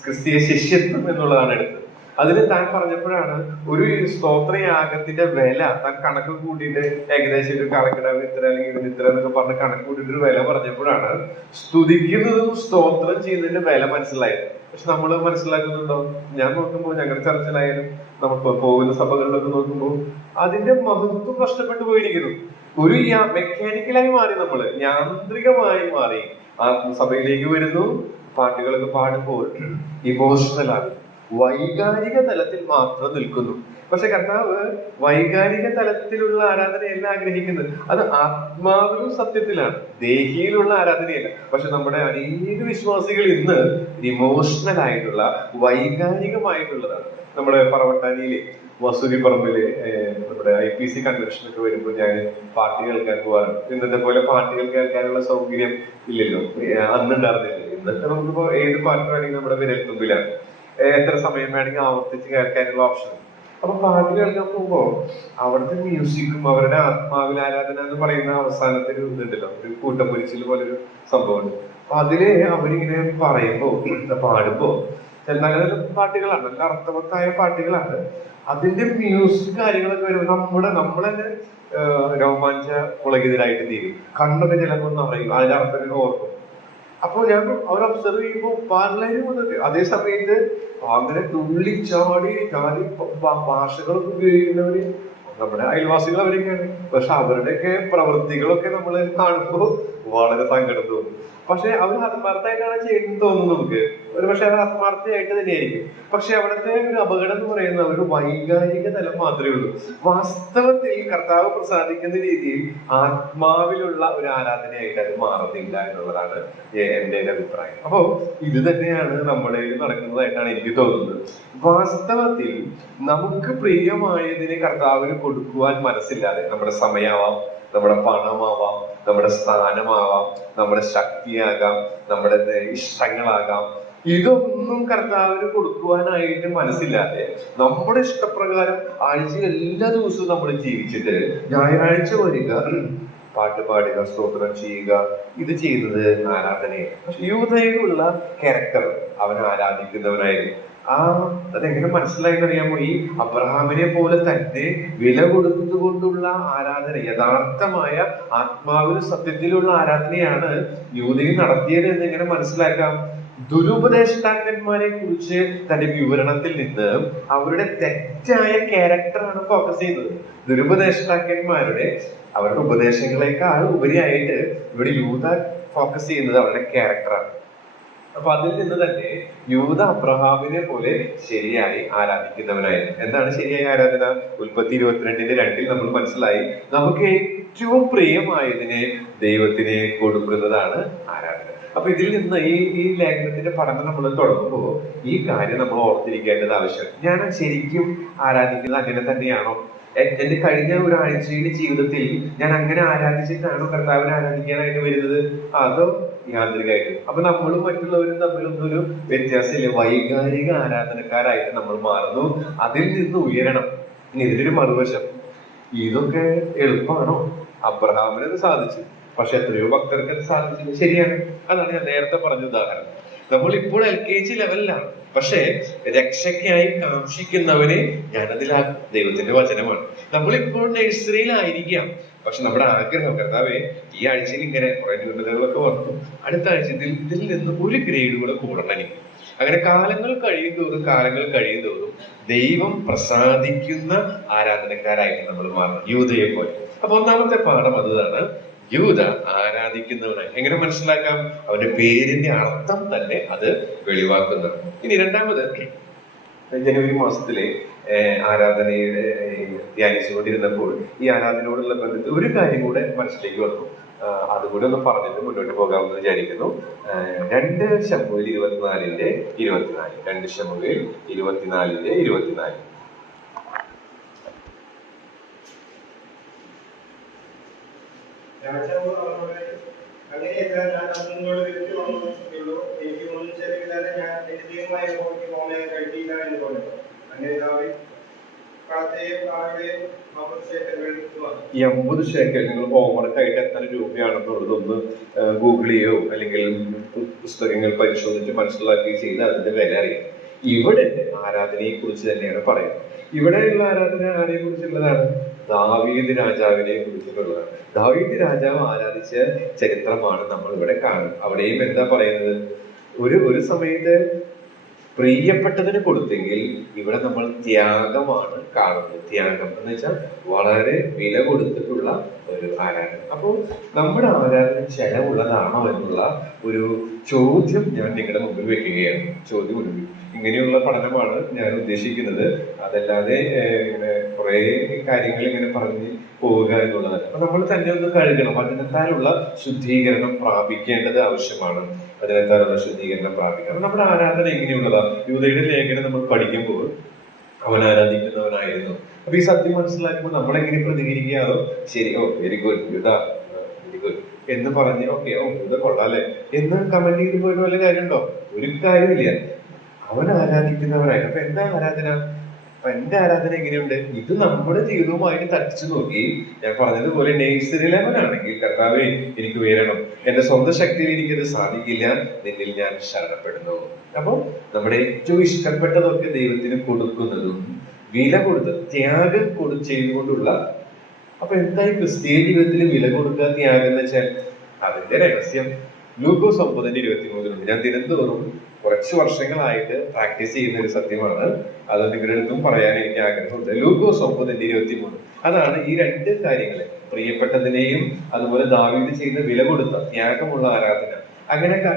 ക്രിസ്തീയ ശിഷ്യത്വം എന്നുള്ളതാണ് എടുത്തത്. അതിൽ താൻ പറഞ്ഞപ്പോഴാണ് ഒരു സ്തോത്രയാഗത്തിന്റെ വില താൻ കണക്ക് കൂട്ടിയിട്ട് ഏകദേശം ഒരു കണക്കിടാൻ ഇത്ര അല്ലെങ്കിൽ ഇതിന് ഇത്ര എന്നൊക്കെ പറഞ്ഞ് കണക്ക് കൂട്ടിയിട്ട് ഒരു വില പറഞ്ഞപ്പോഴാണ് സ്തുതിക്കുന്നതും സ്തോത്രം ചെയ്യുന്നതിന്റെ വില മനസ്സിലായത്. പക്ഷെ നമ്മൾ മനസ്സിലാക്കുന്നുണ്ടോ? ഞാൻ നോക്കുമ്പോൾ ഞങ്ങളുടെ ചർച്ചിലായാലും നമുക്ക് പോകുന്ന സഭകളിലൊക്കെ നോക്കുമ്പോൾ അതിന്റെ മഹത്വം നഷ്ടപ്പെട്ടു പോയിരിക്കുന്നു. ഒരു മെക്കാനിക്കലായി മാറി, നമ്മള് യാന്ത്രികമായി മാറി. ആത്മസഭയിലേക്ക് വരുന്നു, പാട്ടുകളൊക്കെ പാടുമ്പോൾ ഇമോഷണൽ ആണ്, വൈകാരിക തലത്തിൽ മാത്രം നിൽക്കുന്നു. പക്ഷെ കർത്താവ് വൈകാരിക തലത്തിലുള്ള ആരാധനയല്ല ആഗ്രഹിക്കുന്നത്, അത് ആത്മാവിലും സത്യത്തിലാണ്, ദേഹിയിലുള്ള ആരാധനയല്ല. പക്ഷെ നമ്മുടെ അനേക വിശ്വാസികൾ ഇന്ന് ഇമോഷണൽ ആയിട്ടുള്ള വൈകാരികമായിട്ടുള്ളതാണ്. നമ്മുടെ പറവട്ടാനിയിലെ വസൂരി പറമ്പില് നമ്മുടെ IPC കൺവെൻഷനൊക്കെ വരുമ്പോൾ ഞാൻ പാട്ട് കേൾക്കാൻ പോകാറുണ്ട്. ഇന്നത്തെ പോലെ പാട്ടുകൾ കേൾക്കാനുള്ള സൗകര്യം ഇല്ലല്ലോ, അന്നുണ്ടായിരുന്നില്ല. ഇന്നത്തെ നമുക്കിപ്പോ ഏത് പാട്ട് വേണമെങ്കിൽ നമ്മുടെ വിരൽത്തുമ്പിലാണ്, എത്ര സമയം വേണമെങ്കിൽ ആവർത്തിച്ച് കേൾക്കാനുള്ള ഓപ്ഷൻ. അപ്പൊ പാട്ട് കേൾക്കാൻ പോകുമ്പോ അവിടുത്തെ മ്യൂസിക്കും അവരുടെ ആത്മാവിൽ ആരാധന എന്ന് പറയുന്ന അവസാനത്തെ ഒരു ഇതുണ്ടല്ലോ, ഒരു കൂട്ടം പൊരിച്ചിൽ പോലൊരു സംഭവമുണ്ട്. അപ്പൊ അതില് അവരിങ്ങനെ പറയുമ്പോ പാടുമ്പോ നല്ല നല്ല പാട്ടുകളാണ്, നല്ല അർത്ഥവത്തായ പാട്ടുകളാണ്. അതിന്റെ മ്യൂസിക് കാര്യങ്ങളൊക്കെ വരുമ്പോൾ നമ്മളെന്നെ രോമാഞ്ച പുളകിതരായിട്ട് തീരും, കണ്ണൊക്കെ ചിലപ്പോൾ നിറയും, അതിന്റെ അർത്ഥങ്ങൾ ഓർക്കും. അപ്പോൾ ഞാൻ അവർ ഒബ്സർവ് ചെയ്യുമ്പോൾ പലരും അതേ സമയത്ത് അങ്ങനെ തുള്ളിച്ചാടി ഭാഷകളൊക്കെ ഉപയോഗിക്കുന്നവര് നമ്മുടെ അയൽവാസികൾ അവരൊക്കെയാണ്. പക്ഷെ അവരുടെയൊക്കെ പ്രവൃത്തികളൊക്കെ നമ്മൾ കാണുമ്പോൾ വളരെ സങ്കടം തോന്നും. പക്ഷെ അവർ ആത്മാർത്ഥമായിട്ടാണ് ചെയ്യുന്നത് തോന്നുന്നു നമുക്ക്, ഒരു പക്ഷെ അത് ആത്മാർത്ഥമായിട്ട് തന്നെയായിരിക്കും. പക്ഷെ അവിടുത്തെ ഒരു അപകടം എന്ന് പറയുന്ന ഒരു വൈകാരിക തലം മാത്രമേ ഉള്ളൂ. വാസ്തവത്തിൽ കർത്താവ് പ്രസാദിക്കുന്ന രീതിയിൽ ആത്മാവിലുള്ള ഒരു ആരാധനയായിട്ട് അത് മാറുന്നില്ല എന്നുള്ളതാണ് എൻ്റെ അഭിപ്രായം. അപ്പോ ഇത് തന്നെയാണ് നമ്മുടെ നടക്കുന്നതായിട്ടാണ് എനിക്ക് തോന്നുന്നത്. വാസ്തവത്തിൽ നമുക്ക് പ്രിയമായതിനെ കർത്താവിന് കൊടുക്കുവാൻ മനസ്സില്ലാതെ, നമ്മുടെ സമയമാവാം, നമ്മുടെ പണമാവാം, നമ്മുടെ സ്ഥാനമാവാം, നമ്മുടെ ശക്തിയാകാം, നമ്മുടെ ഇഷ്ടങ്ങളാകാം, ഇതൊന്നും കർത്താവിന് കൊടുക്കുവാനായിട്ട് മനസ്സില്ലാതെ നമ്മുടെ ഇഷ്ടപ്രകാരം ആഴ്ചയിൽ എല്ലാ ദിവസവും നമ്മൾ ജീവിച്ചിട്ട് ഞായറാഴ്ച വരിക, പാട്ട് പാടുക, സ്തോത്രം ചെയ്യുക, ഇത് ചെയ്യുന്നത് ആരാധനയാണ്. പക്ഷെ യൂദയിലുള്ള ക്യാരക്ടർ അവൻ ആരാധിക്കുന്നവനായിരുന്നു. അതെങ്ങനെ മനസ്സിലായെന്ന് അറിയാമോ? ഈ അബ്രഹാമിനെ പോലെ തന്നെ വില കൊടുത്തുകൊണ്ടുള്ള ആരാധന, യഥാർത്ഥമായ ആത്മാവിലും സത്യത്തിലുള്ള ആരാധനയാണ് യൂദയിൽ നടത്തിയത് എന്ന് എങ്ങനെ മനസ്സിലാക്കാം? ദുരുപദേഷ്ടാക്കന്മാരെ കുറിച്ച് തന്റെ വിവരണത്തിൽ നിന്ന് അവരുടെ തെറ്റായ ക്യാരക്ടറാണ് ഫോക്കസ് ചെയ്യുന്നത്. ദുരുപദേഷ്ടാക്കന്മാരുടെ അവരുടെ ഉപദേശങ്ങളെക്കാൾ ഉപരിയായിട്ട് ഇവിടെ യൂദ ഫോക്കസ് ചെയ്യുന്നത് അവരുടെ ക്യാരക്ടറാണ്. അപ്പൊ അതിൽ നിന്ന് തന്നെ യൂദ അബ്രഹാമിനെ പോലെ ശരിയായി ആരാധിക്കുന്നവനായിരുന്നു. എന്താണ് ശരിയായ ആരാധന? ഉൽപ്പത്തി 22:2 നമ്മൾ മനസ്സിലായി, നമുക്ക് ഏറ്റവും പ്രിയമായതിനെ ദൈവത്തിന് കൊടുക്കുന്നതാണ് ആരാധന. അപ്പൊ ഇതിൽ നിന്ന് ഈ ലേഖനത്തിന്റെ പഠനം നമ്മൾ തുടങ്ങുമ്പോൾ ഈ കാര്യം നമ്മൾ ഓർത്തിരിക്കേണ്ടത് ആവശ്യമാണ്. ഞാൻ ശരിക്കും ആരാധിക്കുന്നത് അങ്ങനെ തന്നെയാണോ? എന്റെ കഴിഞ്ഞ ഒരാഴ്ചയുടെ ജീവിതത്തിൽ ഞാൻ അങ്ങനെ ആരാധിച്ചിട്ടാണോ കർത്താവിനെ ആരാധിക്കാനായിട്ട് വരുന്നത്, അതോ യാന്ത്രികമായിട്ട്? അപ്പൊ നമ്മളും മറ്റുള്ളവരും തമ്മിലൊന്നും ഒരു വ്യത്യാസമില്ല, വൈകാരിക ആരാധനക്കാരായിട്ട് നമ്മൾ മാറുന്നു. അതിൽ നിന്ന് ഉയരണം. ഇനി ഇതിലൊരു മറുവശം, ഇതൊക്കെ എളുപ്പമാണോ? അബ്രഹാമിനത് സാധിച്ചു, പക്ഷെ എത്രയോ ഭക്തർക്ക് അത് സാധിച്ചില്ല. ശരിയാണ്, അതാണ് ഞാൻ നേരത്തെ പറഞ്ഞ ഉദാഹരണം. നമ്മൾ ഇപ്പോൾ LKG ലെവലിലാണ്, പക്ഷെ രക്ഷയ്ക്കായി കാക്ഷിക്കുന്നവനെ ഞാനതിലാക്കും. ദൈവത്തിന്റെ വചനമാണ്. നമ്മളിപ്പോൾ നഴ്സറിയിലായിരിക്കാം, പക്ഷെ നമ്മുടെ ആഗ്രഹം, കർത്താവേ ഈ ആഴ്ചയിൽ ഇങ്ങനെ കുറെ ന്യൂനതകളൊക്കെ വന്നു, അടുത്ത ആഴ്ച ഇതിൽ നിന്ന് ഒരു ഗ്രേഡ് കൂടെ കൂടണം എനിക്ക്. അങ്ങനെ കാലങ്ങൾ കഴിയും തോറും ദൈവം പ്രസാദിക്കുന്ന ആരാധനക്കാരായിട്ട് നമ്മൾ മാറണം, യൂദയെ പോലെ. അപ്പൊ ഒന്നാമത്തെ പാഠം അതാണ്, യൂദ ആരാധിക്കുന്നവനായി. എങ്ങനെ മനസ്സിലാക്കാം? അവന്റെ പേരിന്റെ അർത്ഥം തന്നെ അത് വെളിവാക്കുന്നത്. ഇനി രണ്ടാമത്, ജനുവരി മാസത്തിലെ ആരാധനയുടെ ധ്യാനിച്ചുകൊണ്ടിരുന്നപ്പോൾ ഈ ആരാധനയോടുള്ള ബന്ധത്തിൽ ഒരു കാര്യം കൂടെ മനസ്സിലേക്ക് വന്നു. അതുകൂടെ ഒന്ന് പറഞ്ഞിട്ട് മുന്നോട്ട് പോകാമെന്ന് വിചാരിക്കുന്നു. 2 ശമൂവേൽ 24:24. 2 ശമൂവേൽ 24:24. രാജാവ് അവരോട്, അങ്ങനെയല്ല, ഞാൻ നിങ്ങളോട് വിളിച്ചു വന്നുള്ളൂ, എനിക്ക് ഒന്നും ചെലവില്ലാതെ ഞാൻ എന്റെ ദൈവമായ യഹോവയ്ക്ക് ഹോമം കഴിക്കില്ല എന്ന് പറഞ്ഞു. അങ്ങനെ ദാവീദ് കാളത്തെയും കാളകളെയും 50 ശേക്കെൽ വാങ്ങി. ഈ 50 ശേക്കെൽ നിങ്ങൾ ഹോംവർക്കായിട്ട് എത്ര രൂപയാണെന്നുള്ളത് ഒന്ന് ഗൂഗിൾ ചെയ്യോ അല്ലെങ്കിൽ പുസ്തകങ്ങൾ പരിശോധിച്ച് മനസ്സിലാക്കി ചെയ്ത് അതിന്റെ വില അറിയാം. ഇവിടെ ആരാധനയെ കുറിച്ച് തന്നെയാണ് പറയുന്നത്. ഇവിടെയുള്ള ആരാധന ആരെ കുറിച്ചുള്ളതാണ്? ദാവീദ് രാജാവിനെ കുറിച്ചിട്ടുള്ളതാണ്. ദാവീദ് രാജാവ് ആരാധിച്ച ചരിത്രമാണ് നമ്മൾ ഇവിടെ കാണുന്നത്. അവിടെയും എന്താ പറയുന്നത്? ഒരു സമയത്ത് പ്രിയപ്പെട്ടതിന് കൊടുത്തെങ്കിൽ ഇവിടെ നമ്മൾ ത്യാഗമാണ് കാണുന്നത്. ത്യാഗം എന്ന് വെച്ചാൽ വളരെ വില കൊടുത്തിട്ടുള്ള ഒരു ആരാധന. അപ്പോൾ നമ്മുടെ ആരാധന ചെലവുള്ളതാണോ എന്നുള്ള ഒരു ചോദ്യം ഞാൻ നിങ്ങളുടെ മുമ്പിൽ വെക്കുകയാണ്. ചോദ്യം ഇങ്ങനെയുള്ള പഠനമാണ് ഞാൻ ഉദ്ദേശിക്കുന്നത്. അതല്ലാതെ ഇങ്ങനെ കുറെ കാര്യങ്ങൾ ഇങ്ങനെ പറഞ്ഞ് പോവുക എന്നുള്ളതല്ല. അപ്പൊ നമ്മൾ തന്നെ ഒന്ന് കഴുകണം. അതിനെത്താനുള്ള ശുദ്ധീകരണം പ്രാപിക്കേണ്ടത് ആവശ്യമാണ്. അതിനെത്താനുള്ള ശുദ്ധീകരണം പ്രാപിക്കണം. നമ്മുടെ ആരാധന എങ്ങനെയുള്ളതാ? യൂദയുടെ ലേഖനം നമ്മൾ പഠിക്കുമ്പോൾ അവൻ ആരാധിക്കുന്നവനായിരുന്നു. അപ്പൊ ഈ സത്യം മനസ്സിലാക്കുമ്പോൾ നമ്മളെങ്ങനെ പ്രതികരിക്കാറോ ശരി, വെരി ഗുഡ് യൂദ, വെരി ഗുഡ് എന്ന് പറഞ്ഞ് ഓക്കെ, യൂദ കൊള്ളാല്ലേ എന്ന് കമന്റ് ചെയ്ത് പോയിട്ട് വല്ല കാര്യമുണ്ടോ? ഒരു കാര്യമില്ല. അവൻ ആരാധിക്കുന്നവനായിരുന്നു. അപ്പൊ എന്താ ആരാധന? അപ്പൊ എന്റെ ആരാധന എങ്ങനെയുണ്ട്? ഇത് നമ്മുടെ ജീവിതവുമായിട്ട് തട്ടിച്ചു നോക്കി ഞാൻ പറഞ്ഞതുപോലെ നേഴ്സറി ലെവലാണെങ്കിൽ കർത്താവേ എനിക്ക് ഉയരണം, എന്റെ സ്വന്തം ശക്തിയിൽ എനിക്കത് സാധിക്കില്ല, നിന്നിൽ ഞാൻ ശരണപ്പെടുന്നു. അപ്പൊ നമ്മുടെ ഏറ്റവും ഇഷ്ടപ്പെട്ടതൊക്കെ ദൈവത്തിന് കൊടുക്കുന്നതും വില കൊടുത്ത് ത്യാഗം ചെയ്തുകൊണ്ടുള്ള. അപ്പൊ എന്തായി ക്രിസ്തീയ ജീവിതത്തിൽ വില കൊടുക്കുക, ത്യാഗം എന്ന് വെച്ചാൽ അതിന്റെ രഹസ്യം ലൂക്കോസ് 9:23 ഞാൻ ദിനംതോറും കുറച്ച് വർഷങ്ങളായിട്ട് പ്രാക്ടീസ് ചെയ്യുന്ന ഒരു സത്യമാണ്. അത് നിങ്ങളുടെ അടുത്തും പറയാൻ എനിക്ക് ആഗ്രഹമുണ്ട്. ലൂക്കോസ് 9:23 അതാണ് ഈ രണ്ട് കാര്യങ്ങളെ, പ്രിയപ്പെട്ടതിനെയും അതുപോലെ ദാവീദ് ചെയ്ത വില കൊടുത്ത ത്യാഗമുള്ള ആരാധന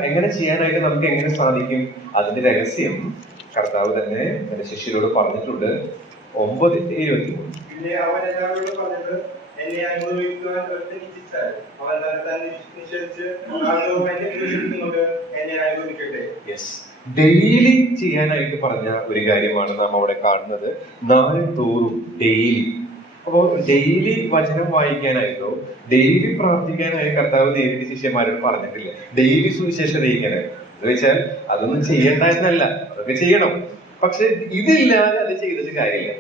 എങ്ങനെ ചെയ്യാനായിട്ട് നമുക്ക് എങ്ങനെ സാധിക്കും? അതിന്റെ രഹസ്യം കർത്താവ് തന്നെ എന്റെ ശിഷ്യരോട് പറഞ്ഞിട്ടുണ്ട്. 9:23 പിന്നെ അവൻ എല്ലാവരോടും പറഞ്ഞത്, എന്നെ അനുഭവിക്കുവാൻ ഇച്ഛിച്ചാൽ അവൻ തന്നെ നിഷേധിച്ച് എന്നെ അനുഭവിക്കട്ടെ. ഡെയിലി ചെയ്യാനായിട്ട് പറഞ്ഞ ഒരു കാര്യമാണ് നാം അവിടെ കാണുന്നത്. നാൾതോറും ഡെയിലി. അപ്പോ ഡെയിലി വചനം വായിക്കാനായിട്ടോ ഡെയിലി പ്രാർത്ഥിക്കാനായി കർത്താവ് നേരിട്ട് ശിഷ്യന്മാരോട് പറഞ്ഞിട്ടില്ല. ഡെയിലി സുവിശേഷം അറിയിക്കാനായി എന്ന് വെച്ചാൽ അതൊന്നും ചെയ്യണ്ട എന്നല്ല, അതൊക്കെ ചെയ്യണം. പക്ഷെ ഇതില്ലാതെ അത് ചെയ്തിട്ട് കാര്യമില്ല.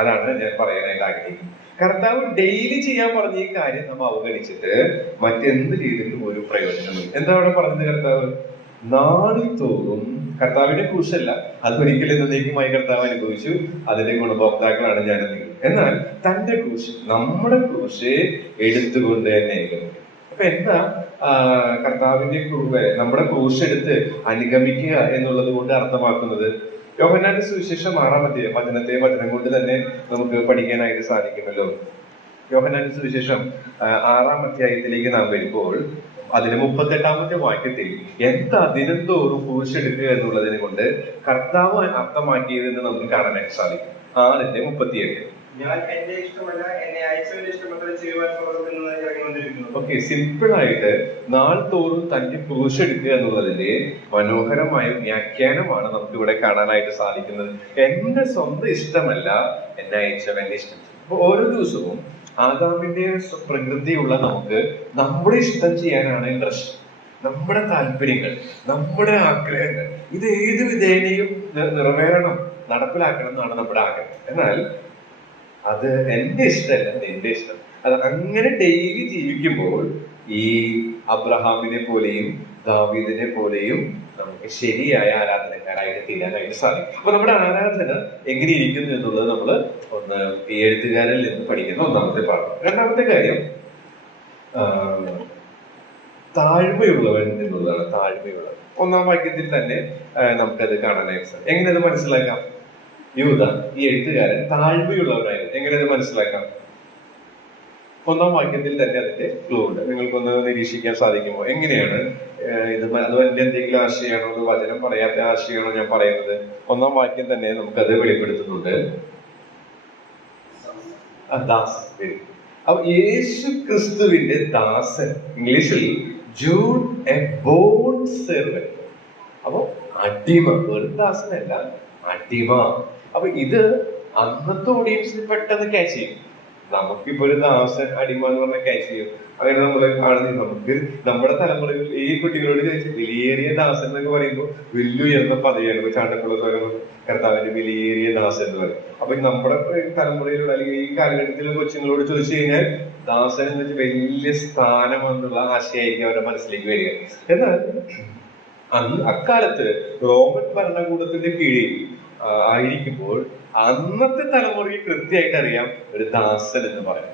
അതാണ് ഞാൻ പറയാനായിട്ട് ആഗ്രഹിക്കുന്നത്. കർത്താവ് ഡെയിലി ചെയ്യാൻ പറഞ്ഞ ഈ കാര്യം നമ്മൾ അവഗണിച്ചിട്ട് മറ്റെന്ത് ചെയ്തിട്ടും ഒരു പ്രയോജനമില്ല. എന്താ അവിടെ പറഞ്ഞത് കർത്താവ്? നാൾതോറും. കർത്താവിന്റെ ക്രൂശല്ല, അതൊരിക്കലും എന്നേക്കുമായി കർത്താവ് അനുഭവിച്ചു. അതിന്റെ ഗുണഭോക്താക്കളാണ് ഞാനും നിങ്ങൾ. എന്നാൽ തന്റെ ക്രൂശ്, നമ്മുടെ ക്രൂശ് എടുത്തുകൊണ്ട് തന്നെ. അപ്പൊ എന്താ കർത്താവിന്റെ നമ്മുടെ ക്രൂശ് എടുത്ത് അനുഗമിക്കുക എന്നുള്ളത് കൊണ്ട് അർത്ഥമാക്കുന്നത്? യോഹന്നാന്റെ സുവിശേഷം 6-ാം വചനത്തെ വചനം കൊണ്ട് തന്നെ നമുക്ക് പഠിക്കാനായിട്ട് സാധിക്കുമല്ലോ. യോഹന്നാന്റെ സുവിശേഷം 6-ാം അധ്യായത്തിലേക്ക് നാം വരുമ്പോൾ അതിന് 38-ാമത്തെ വാക്യത്തിൽ എന്താ ദിനംതോറും ക്രൂശെടുക്കുക എന്നുള്ളതിനെ കൊണ്ട് കർത്താവ് അർത്ഥമാക്കിയതെന്ന് നമുക്ക് കാണാനായിട്ട് സാധിക്കും. 6:38 ഞാൻ എന്റെ ഇഷ്ടമല്ല, എന്നെ അയച്ചവന്റെ ഇഷ്ടമത്രേ ചെയ്യുവാൻ ഇറങ്ങി വന്നിരിക്കുന്നു. ഓക്കെ, സിമ്പിൾ ആയിട്ട് നാൾതോറും തന്റെ ക്രൂശെടുക്കുക എന്നുള്ളതിന്റെ മനോഹരമായ വ്യാഖ്യാനമാണ് നമുക്ക് ഇവിടെ കാണാനായിട്ട് സാധിക്കുന്നത്. എന്റെ സ്വന്തം ഇഷ്ടമല്ല, എന്നെ അയച്ചവന്റെ ഇഷ്ടം. അപ്പൊ ഓരോ ദിവസവും ആദാമിന്റെ പ്രകൃതിയുള്ള നമുക്ക് നമ്മുടെ ഇഷ്ടം ചെയ്യാനാണ് ഇൻട്രസ്റ്റ്. നമ്മുടെ താല്പര്യങ്ങൾ, നമ്മുടെ ആഗ്രഹങ്ങൾ, ഇത് ഏത് വിധേനയും നിറവേറണം, നടപ്പിലാക്കണം എന്നാണ് നമ്മുടെ ആഗ്രഹം. എന്നാൽ അത് എന്റെ ഇഷ്ടമല്ല, നിന്റെ ഇഷ്ടം. അത് അങ്ങനെ ഡെയിലി ജീവിക്കുമ്പോൾ ഈ അബ്രഹാമിനെ പോലെയും ദാവീദിനെ പോലെയും നമുക്ക് ശരിയായ ആരാധനക്കാരായിട്ട് തീരാനായിട്ട് സാധിക്കും. അപ്പൊ നമ്മുടെ ആരാധന എങ്ങനെ ഇരിക്കുന്നു എന്നുള്ളത് നമ്മൾ ഒന്ന് ഈ എഴുത്തുകാരിൽ നിന്ന് പഠിക്കുന്ന ഒന്നാമത്തെ പാഠം. രണ്ടാമത്തെ കാര്യം താഴ്മയുള്ളവൻ എന്നുള്ളതാണ്. താഴ്മയുള്ളവൻ 1-ാം വാക്യത്തിൽ തന്നെ നമുക്കത് കാണാനായിട്ട് സാധിക്കും. എങ്ങനെ അത് മനസ്സിലാക്കാം? യൂദ, ഈ എഴുത്തുകാരൻ താഴ്മയുള്ളവനായിരുന്നു. എങ്ങനെ അത് മനസ്സിലാക്കാം? 1-ാം വാക്യത്തിൽ തന്നെ അതിന്റെ ക്ലൂ ഉണ്ട്. നിങ്ങൾക്കൊന്ന് നിരീക്ഷിക്കാൻ സാധിക്കുമോ? എങ്ങനെയാണ് ഇത്? അത് എന്റെ എന്തെങ്കിലും ആശയമാണോ, അത് വചനം പറയാത്ത ആശയമാണോ ഞാൻ പറയുന്നത്? 1-ാം വാക്യം തന്നെ നമുക്കത് വെളിപ്പെടുത്തുന്നുണ്ട്. ദാസൻ. അപ്പൊ യേശു ക്രിസ്തുവിന്റെ ദാസൻ, ഇംഗ്ലീഷിൽ ജൂഡ് എ ബോണ്ട് സെർവന്റ്. അപ്പൊ അടിമ, വെറും ദാസനല്ല, അടിമ. അപ്പൊ ഇത് അന്നത്തെ ഓഡിയൻസിന് പെട്ടെന്ന് ക്യാച്ച് ചെയ്യും. നമുക്കിപ്പോ ഒരു ദാസൻ, അടിമ എന്ന് പറഞ്ഞാൽ ക്യാച്ച് ചെയ്യും. അങ്ങനെ നമ്മൾ കാണുന്നില്ല. നമുക്ക് നമ്മുടെ തലമുറയിൽ ഈ കുട്ടികളോട് ചോദിച്ചു വിലയേറിയ ദാസൻ എന്നൊക്കെ പറയുമ്പോൾ വലിയ ഉയർന്ന പദവിയാണ്. ചാണ്ടക്കുള്ള സ്വരം കർത്താവിന്റെ വിലയേറിയ ദാസൻ എന്ന് പറയും. അപ്പൊ നമ്മുടെ തലമുറയിലുള്ള അല്ലെങ്കിൽ ഈ കാലഘട്ടത്തിലെ കൊച്ചുങ്ങളോട് ചോദിച്ചു കഴിഞ്ഞാൽ ദാസൻ എന്ന് വെച്ചാൽ വലിയ സ്ഥാനം എന്നുള്ള ആശയമായിരിക്കും അവരുടെ മനസ്സിലേക്ക് വരിക. എന്നാൽ അക്കാലത്ത് റോമൻ ഭരണകൂടത്തിന്റെ കീഴിൽ ആയിരിക്കുമ്പോൾ അന്നത്തെ തലമുറയ്ക്ക് കൃത്യമായിട്ട് അറിയാം ഒരു ദാസൻ എന്ന് പറയും.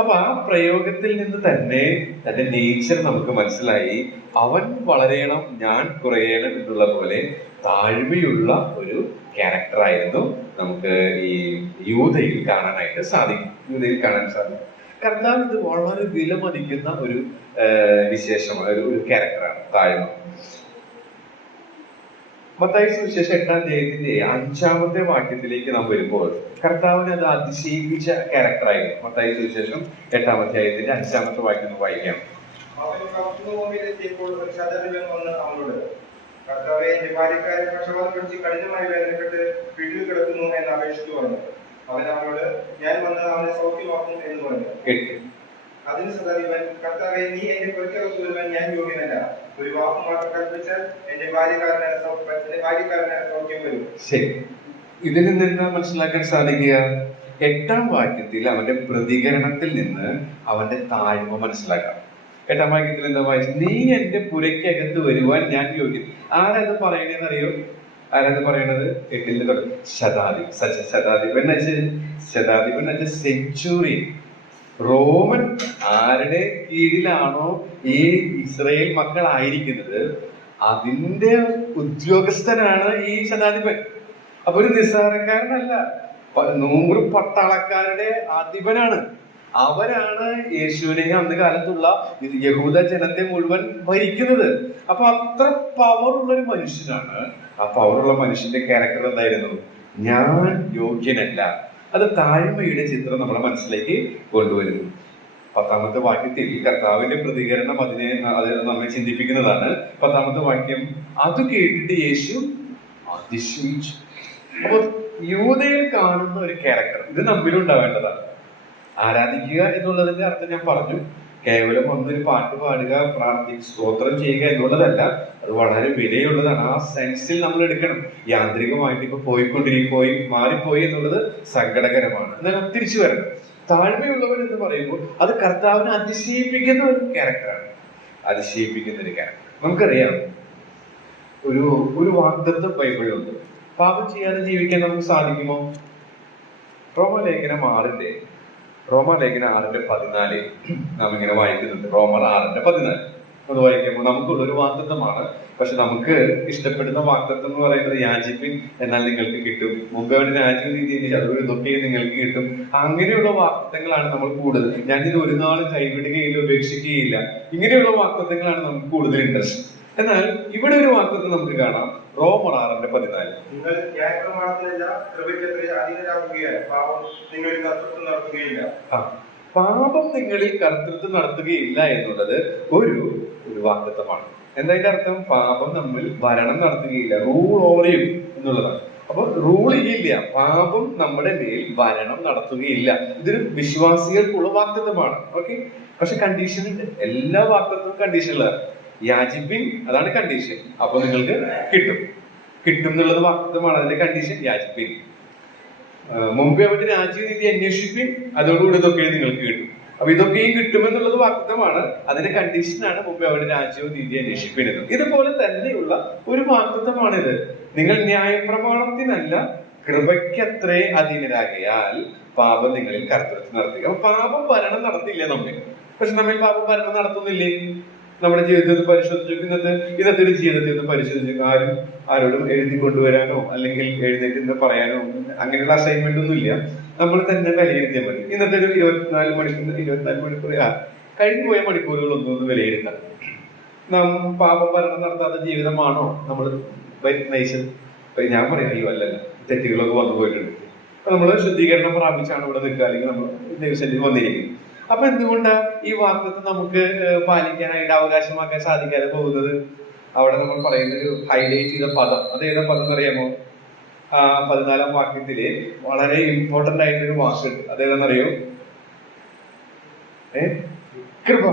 അപ്പൊ ആ പ്രയോഗത്തിൽ നിന്ന് തന്നെ തന്റെ നേച്ചർ നമുക്ക് മനസ്സിലായി. അവൻ വളരെയണം, ഞാൻ കുറയണം എന്നുള്ള പോലെ താഴ്മയുള്ള ഒരു ക്യാരക്ടറായിരുന്നു നമുക്ക് ഈ യൂദയിൽ കാണാനായിട്ട് സാധിക്കും. കർത്താവ് ഇത് വളരെ വിലമതിക്കുന്ന ഒരു വിശേഷമാണ്, ഒരു ക്യാരക്ടറാണ് താഴ്മ. മത്തായി സുവിശേഷം 8-ാം അധ്യായത്തിന്റെ 5-ാമത്തെ വാക്യത്തിലേക്ക് നാം വരുമ്പോൾ കർത്താവിനെ അത് അതിശയിപ്പിച്ച ക്യാരക്ടറായിരുന്നു. മത്തായി സുവിശേഷം 8-ാം അധ്യായത്തിന്റെ 5-ാമത്തെ വാക്യം വായിക്കാം. കർത്താവേ, എന്റെ ഭാര്യക്കാരൻ പക്ഷപാതം പിടിച്ച് കഠിനമായി വേദനപ്പെട്ട് വീട്ടിൽ കിടക്കുന്നു എന്ന് അപേക്ഷിച്ചു പറഞ്ഞു. അവൻ അവനോട്, ഞാൻ വന്ന് അവനെ സൗഖ്യമാക്കും എന്ന് പറഞ്ഞു. അതിന് ശതാധിപൻ, കർത്താവേ, നീ എന്റെ പുറത്തിറക്കു വരുവാൻ ഞാൻ യോഗ്യനല്ല. ഒരു വാക്ക് മാത്രം കൽപ്പിച്ചാൽ എന്റെ ഭാര്യക്കാരന് സൗഖ്യം വരും. ശരി, ഇതിൽ നിന്ന് മനസ്സിലാക്കാൻ സാധിക്കുക 8-ാം വാക്യത്തിൽ അവന്റെ പ്രതികരണത്തിൽ നിന്ന് അവന്റെ താഴ്മ മനസ്സിലാക്കാം. 8-ാം വാക്യത്തിൽ എന്താ വായിച്ചത്? നീ എന്റെ പുരയ്ക്കകത്ത് വരുവാൻ ഞാൻ യോഗ്യൻ. ആരത് പറയണേന്ന് അറിയോ? ആരത് പറയണത്? 8-ന്റെ ശതാധിപൻ സെഞ്ചുറിയൻ. റോമൻ ആരുടെ കീഴിലാണോ ഈ ഇസ്രായേൽ മക്കൾ ആയിരിക്കുന്നത് അതിന്റെ ഉദ്യോഗസ്ഥനാണ് ഈ ശതാധിപൻ. അപ്പൊ ഒരു നിസ്സാരക്കാരനല്ല, 100 പട്ടാളക്കാരുടെ അധിപനാണ്. അവരാണ് യേശുവിനെ അന്ന് കാലത്തുള്ള യഹൂദ ജനത്തെ മുഴുവൻ ഭരിക്കുന്നത്. അപ്പൊ അത്ര പവർ ഉള്ള ഒരു മനുഷ്യനാണ്. ആ പവറുള്ള മനുഷ്യന്റെ ക്യാരക്ടർ എന്തായിരുന്നു? ഞാൻ യോഗ്യനല്ല. അത് താഴ്മയുടെ ചിത്രം നമ്മളെ മനസ്സിലേക്ക് കൊണ്ടുവരുന്നു. 10-ാമത്തെ വാക്യത്തിൽ കർത്താവിന്റെ പ്രതികരണം അത് നമ്മെ ചിന്തിപ്പിക്കുന്നതാണ്. 10-ാമത്തെ വാക്യം, അത് കേട്ടിട്ട് യേശു അതിശയിച്ചു. അപ്പൊ യൂദയിൽ കാണുന്ന ഒരു ക്യാരക്ടർ ഇത് നമ്മിലുണ്ടാവേണ്ടതാണ്. ആരാധിക്കുക എന്നുള്ളതിന്റെ അർത്ഥം ഞാൻ പറഞ്ഞു. കേവലം ഒന്നൊരു പാട്ട് പാടുക, പ്രാർത്ഥിക്കുക, സ്തോത്രം ചെയ്യുക എന്നുള്ളതല്ല. അത് വളരെ വിലയുള്ളതാണ്. ആ സെൻസിൽ നമ്മൾ എടുക്കണം. യാന്ത്രികമായിട്ട് ഇപ്പൊ മാറിപ്പോയി എന്നുള്ളത് സങ്കടകരമാണ്. എന്നാൽ തിരിച്ചു വരണം. താഴ്മയുള്ളവൻ എന്ന് പറയുമ്പോൾ അത് കർത്താവിനെ അതിശയിപ്പിക്കുന്ന ഒരു ക്യാരക്ടറാണ്. നമുക്കറിയാം, ഒരു വാഗ്ദത്തം ബൈബിളിലുണ്ട്. പാപം ചെയ്യാതെ ജീവിക്കാൻ നമുക്ക് സാധിക്കുമോ? റോമാലേഖനം 6-14 നാം ഇങ്ങനെ വായിക്കുന്നുണ്ട്. റോമർ 6-14 അത് വായിക്കുമ്പോൾ നമുക്കുള്ളൊരു വാഗ്ദത്തമാണ്. പക്ഷെ നമുക്ക് ഇഷ്ടപ്പെടുന്ന വാഗ്ദത്തം എന്ന് പറയുന്നത് യാചിപ്പിൻ എന്നാൽ നിങ്ങൾക്ക് കിട്ടും, മുമ്പ് അവിടെ രാജ്യനീതി അതൊരു ഇതൊക്കെ നിങ്ങൾക്ക് കിട്ടും. അങ്ങനെയുള്ള വാഗ്ദത്തങ്ങളാണ് നമ്മൾ കൂടുതൽ. ഞാൻ ഇത് ഒരു നാളും കൈവിടുകയില്ല, ഉപേക്ഷിക്കുകയില്ല, ഇങ്ങനെയുള്ള വാഗ്ദത്തങ്ങളാണ് നമുക്ക് കൂടുതൽ ഇൻട്രസ്റ്റ്. എന്നാൽ ഇവിടെ ഒരു വാഗ്ദത്തം നമുക്ക് കാണാം. റോമർ 6-14 നിങ്ങൾ ന്യായപ്രമാണത്തിനല്ല കൃപയ്ക്കത്രേ അധീനരാകുകയാൽ പാപം നിങ്ങളിൽ കർത്തൃത്വം നടത്തുകയില്ല. പാപം നിങ്ങളിൽ കർത്തൃത്വം നടത്തുകയില്ല എന്നുള്ളത് ഒരു വാഗ്ദത്തമാണ്. എന്താ അർത്ഥം? പാപം നമ്മിൽ ഭരണം നടത്തുകയില്ല, റൂൾ ഓവർ യു എന്നുള്ളതാണ്. അപ്പൊ റൂൾ ചെയ്യില്ല, പാപം നമ്മുടെ മേൽ ഭരണം നടത്തുകയില്ല. ഇതൊരു വിശ്വാസികൾക്കുള്ള വാഗ്ദത്തമാണ്. ഓക്കെ, പക്ഷെ കണ്ടീഷൻ ഉണ്ട്. എല്ലാ വാഗ്ദത്തവും കണ്ടീഷനുകളാണ്. യാചിപ്പിൻ, അതാണ് കണ്ടീഷൻ. അപ്പൊ നിങ്ങൾക്ക് കിട്ടും എന്നുള്ളത് വാഗ്ദത്തമാണ്. അതിന്റെ കണ്ടീഷൻ യാചിപ്പിൻ. മുമ്പേ അവന്റെ രാജ്യനീതി അന്വേഷിപ്പിൻ, അതോടുകൂടി ഇതൊക്കെ നിങ്ങൾക്ക് കിട്ടും. അപ്പൊ ഇതൊക്കെയും കിട്ടുമെന്നുള്ളത് വാഗ്ദത്തമാണ്. അതിന്റെ കണ്ടീഷനാണ് മുമ്പേ അവന്റെ രാജ്യവും നീതി അന്വേഷിപ്പിൻ എന്നത്. ഇതുപോലെ തന്നെയുള്ള ഒരു വാഗ്ദത്തമാണിത്. നിങ്ങൾ ന്യായപ്രമാണത്തിനല്ല കൃപയ്ക്കത്രേ അധീനരാകയാൽ പാപം നിങ്ങളിൽ കർത്തൃത്വം നടത്തുക. അപ്പൊ പാപം ഭരണം നടത്തില്ല നമ്മിൽ. പക്ഷെ നമ്മിൽ പാപം ഭരണം നടത്തുന്നില്ലേ? നമ്മുടെ ജീവിതത്തിൽ പരിശോധിച്ചു, ഇന്നത്തെ ഒരു ജീവിതത്തിൽ ഒന്ന് പരിശോധിച്ചു, ആരോടും എഴുതി കൊണ്ടുവരാനോ അല്ലെങ്കിൽ എഴുന്നേറ്റ് പറയാനോ അങ്ങനെയുള്ള അസൈൻമെന്റ് ഒന്നും ഇല്ല. നമ്മൾ തന്നെ വിലയിരുത്തിയാൽ മതി. ഇന്നത്തെ ഒരു 24 മണിക്കൂർ കഴിഞ്ഞു പോയ മണിക്കൂറുകളൊന്നും വിലയിരുത്താം. നാം പാപം ഭരണം നടത്താത്ത ജീവിതമാണോ നമ്മൾ നയിച്ചത്? ഞാൻ പറയുന്നത് അല്ലല്ല, തെറ്റുകളൊക്കെ വന്നു പോയിട്ടുണ്ട്. അപ്പൊ നമ്മൾ ശുദ്ധീകരണം പ്രാപിച്ചാണ് ഇവിടെ നിൽക്കുക, അല്ലെങ്കിൽ നമ്മൾ ദൈവസന്നിധിയിൽ വന്നിരിക്കുന്നത്. അപ്പൊ എന്തുകൊണ്ടാ ഈ വാഗ്ദത്തം നമുക്ക് പാലിക്കാനായിട്ട് അവകാശമാക്കാൻ സാധിക്കാതെ പോകുന്നത്? അവിടെ നമ്മൾ പറയുന്ന ഒരു ഹൈലൈറ്റ് ചെയ്ത പദം, അത് ഏതാ പദം എന്നറിയാമോ? 14-ാം വാക്യത്തില് വളരെ ഇമ്പോർട്ടന്റ് ആയിട്ടൊരു വാക്കുണ്ട്. അതേതാണെന്നറിയോ? കൃപ,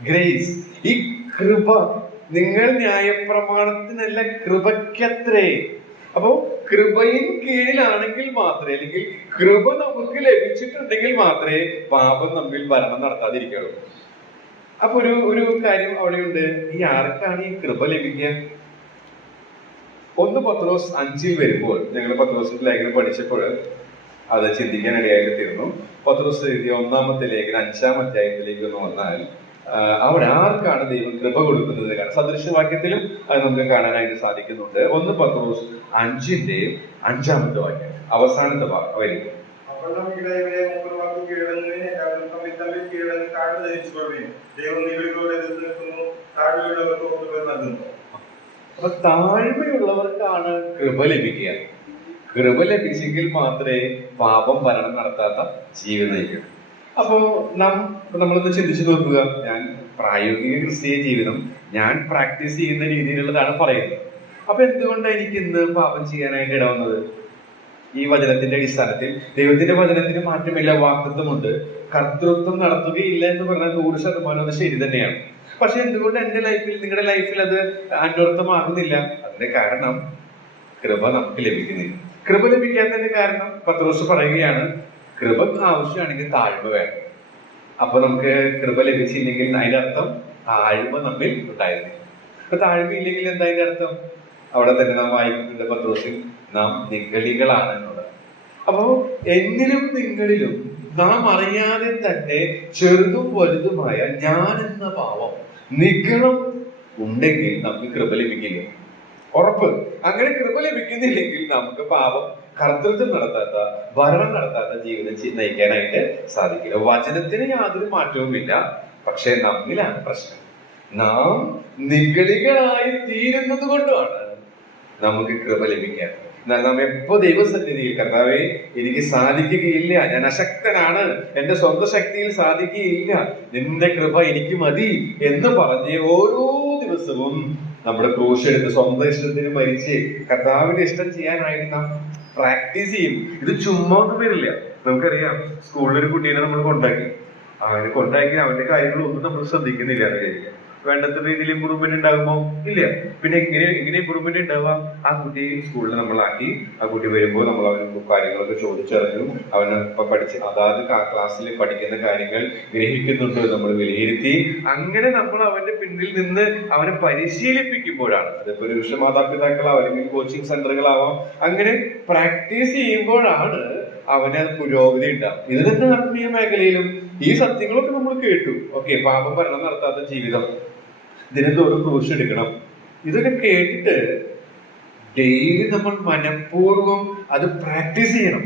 ഗ്രേസ്. ഈ കൃപ, നിങ്ങൾ ന്യായപ്രമാണത്തിനല്ല കൃപയ്ക്കത്രേ. അപ്പോ കൃപയിൻ കീഴിലാണെങ്കിൽ മാത്രമേ, അല്ലെങ്കിൽ കൃപ നമുക്ക് ലഭിച്ചിട്ടുണ്ടെങ്കിൽ മാത്രമേ പാപം നമ്മിൽ ഭരണം നടത്താതിരിക്കുള്ളൂ. അപ്പൊ ഒരു കാര്യം അവിടെയുണ്ട്. ഈ ആർക്കാണ് ഈ കൃപ ലഭിക്കുക? 1 പത്രോസ് 5 വരുമ്പോൾ, ഞങ്ങൾ പത്രോസിന്റെ ലേഖനം പഠിച്ചപ്പോൾ അത് ചിന്തിക്കാൻ ഇടയായിട്ട് തീർന്നു. പത്രോസ് എഴുതിയ 1-ാമത്തെ ലേഖനം 5-ാം അധ്യായത്തിലേക്ക് ഒന്ന് വന്നാൽ അവിടെ ആർക്കാണ് ദൈവം കൃപ കൊടുക്കുന്നത്? കാരണം സദൃശവാക്യത്തിലും അത് നമുക്ക് കാണാനായിട്ട് സാധിക്കുന്നുണ്ട്. 1 പത്രോസ് 5-ന്റെ 5-ാമത്തെ വാക്യം, അവസാനത്തെ വരി. അപ്പൊ താഴ്മയുള്ളവർക്കാണ് കൃപ ലഭിക്കുക. കൃപ ലഭിച്ചെങ്കിൽ മാത്രമേ പാപം ഭരണം നടത്താത്ത ജീവിതം നയിക്കൂ. അപ്പോ നമ്മളൊന്ന് ചിന്തിച്ചു നോക്കുക. ഞാൻ പ്രായോഗിക ക്രിസ്തീയ ജീവിതം ഞാൻ പ്രാക്ടീസ് ചെയ്യുന്ന രീതിയിലുള്ളതാണ് പറയുന്നത്. അപ്പൊ എന്തുകൊണ്ടാണ് എനിക്ക് ഇന്ന് പാപം ചെയ്യാനായിട്ട് ഇടവന്നത്? ഈ വചനത്തിന്റെ അടിസ്ഥാനത്തിൽ ദൈവത്തിന്റെ വചനത്തിന് മാറ്റമില്ല, വാഗ്ദത്തമുണ്ട്. കർത്തൃത്വം നടത്തുകയില്ല എന്ന് പറഞ്ഞാൽ 100% അത് ശരി തന്നെയാണ്. പക്ഷെ എന്തുകൊണ്ട് എന്റെ ലൈഫിൽ, നിങ്ങളുടെ ലൈഫിൽ അത് അന്വർത്ഥമാകുന്നില്ല? അതിന്റെ കാരണം കൃപ നമുക്ക് ലഭിക്കുന്നില്ല. കൃപ ലഭിക്കാത്തതിന്റെ കാരണം പത്രോസ് പറയുകയാണ്, കൃപ ആവശ്യമാണെങ്കിൽ താഴ്മ വേണം. അപ്പൊ നമുക്ക് കൃപ ലഭിച്ചില്ലെങ്കിൽ അതിന്റെ അർത്ഥം താഴ്മ നമ്മിൽ ഉണ്ടായിരുന്നു. അപ്പൊ താഴ്മയില്ലെങ്കിൽ എന്താ അതിന്റെ അർത്ഥം? അവിടെ തന്നെ നാം വായിക്കുന്നുണ്ട് പത്രോസിൽ, നാം നിഗളികളാണ് എന്നുള്ളത്. അപ്പോ എന്നിലും നിങ്ങളിലും നാം അറിയാതെ തന്നെ ചെറുതും വലുതുമായ ഞാൻ എന്ന പാവം, നിഗളം ഉണ്ടെങ്കിൽ നമുക്ക് കൃപ ലഭിക്കില്ല. ഉറപ്പ്. അങ്ങനെ കൃപ ലഭിക്കുന്നില്ലെങ്കിൽ നമുക്ക് പാപം, കർത്തൃത്വം നടത്താത്ത, ഭരണം നടത്താത്ത ജീവിതം നയിക്കാനായിട്ട് സാധിക്കില്ല. വചനത്തിന് യാതൊരു മാറ്റവുമില്ല, പക്ഷെ നമ്മിലാണ് പ്രശ്നം. നാം നിഗളികളായി തീരുന്നത് കൊണ്ടാണ് നമുക്ക് കൃപ ലഭിക്കാൻ. എന്നാൽ നാം എപ്പോ ദൈവസന്നിധിയിൽ, കർത്താവേ എനിക്ക് സാധിക്കുകയില്ല, ഞാൻ അശക്തനാണ്, എന്റെ സ്വന്തം ശക്തിയിൽ സാധിക്കുകയില്ല, നിന്റെ കൃപ എനിക്ക് മതി എന്ന് പറഞ്ഞ് ഓരോ ദിവസവും നമ്മുടെ ക്രൂശ് എടുത്ത് സ്വന്തം ഇഷ്ടത്തിന് മരിച്ച് കർത്താവിന്റെ ഇഷ്ടം ചെയ്യാനായിട്ട് നാം പ്രാക്ടീസ് ചെയ്യും. ഇത് ചുമ്മാ ഒന്നും വരില്ല. നമുക്കറിയാം, സ്കൂളിലൊരു കുട്ടീനെ നമ്മൾ കൊണ്ടാക്കി, അവന്റെ കാര്യങ്ങളൊന്നും നമ്മൾ ശ്രദ്ധിക്കുന്നില്ല എന്ന് വിചാരിക്കാം. വേണ്ടത്ര രീതിയിൽ ഇമ്പ്രൂവ്മെന്റ് ഉണ്ടാകുമോ? ഇല്ല. പിന്നെ എങ്ങനെ ഇമ്പ്രൂവ്മെന്റ് ഉണ്ടാവാം? ആ കുട്ടി സ്കൂളിൽ നമ്മളാക്കി, ആ കുട്ടി വരുമ്പോൾ നമ്മൾ അവന് കാര്യങ്ങളൊക്കെ ചോദിച്ചറിഞ്ഞു, അവന് ഇപ്പൊ അതാത് ക്ലാസ്സിൽ പഠിക്കുന്ന കാര്യങ്ങൾ ഗ്രഹിക്കുന്നുണ്ടോ നമ്മൾ വിലയിരുത്തി, അങ്ങനെ നമ്മൾ അവന്റെ പിന്നിൽ നിന്ന് അവനെ പരിശീലിപ്പിക്കുമ്പോഴാണ്, അതിപ്പോ ഒരു മാതാപിതാക്കളാവാം അല്ലെങ്കിൽ കോച്ചിങ് സെന്ററുകളാവാം, അങ്ങനെ പ്രാക്ടീസ് ചെയ്യുമ്പോഴാണ് അവന് പുരോഗതി ഉണ്ടാവും. ഇത് തന്നെ ആത്മീയ മേഖലയിലും ഈ സത്യങ്ങളൊക്കെ നമ്മൾ കേട്ടു. ഓക്കെ, പാപം ഭരണം നടത്താത്ത ജീവിതം, ദിനത്തോറും ക്രൂശ് എടുക്കണം, ഇതൊക്കെ കേട്ടിട്ട് ഡെയിലി നമ്മൾ മനഃപൂർവ്വം അത് പ്രാക്ടീസ് ചെയ്യണം.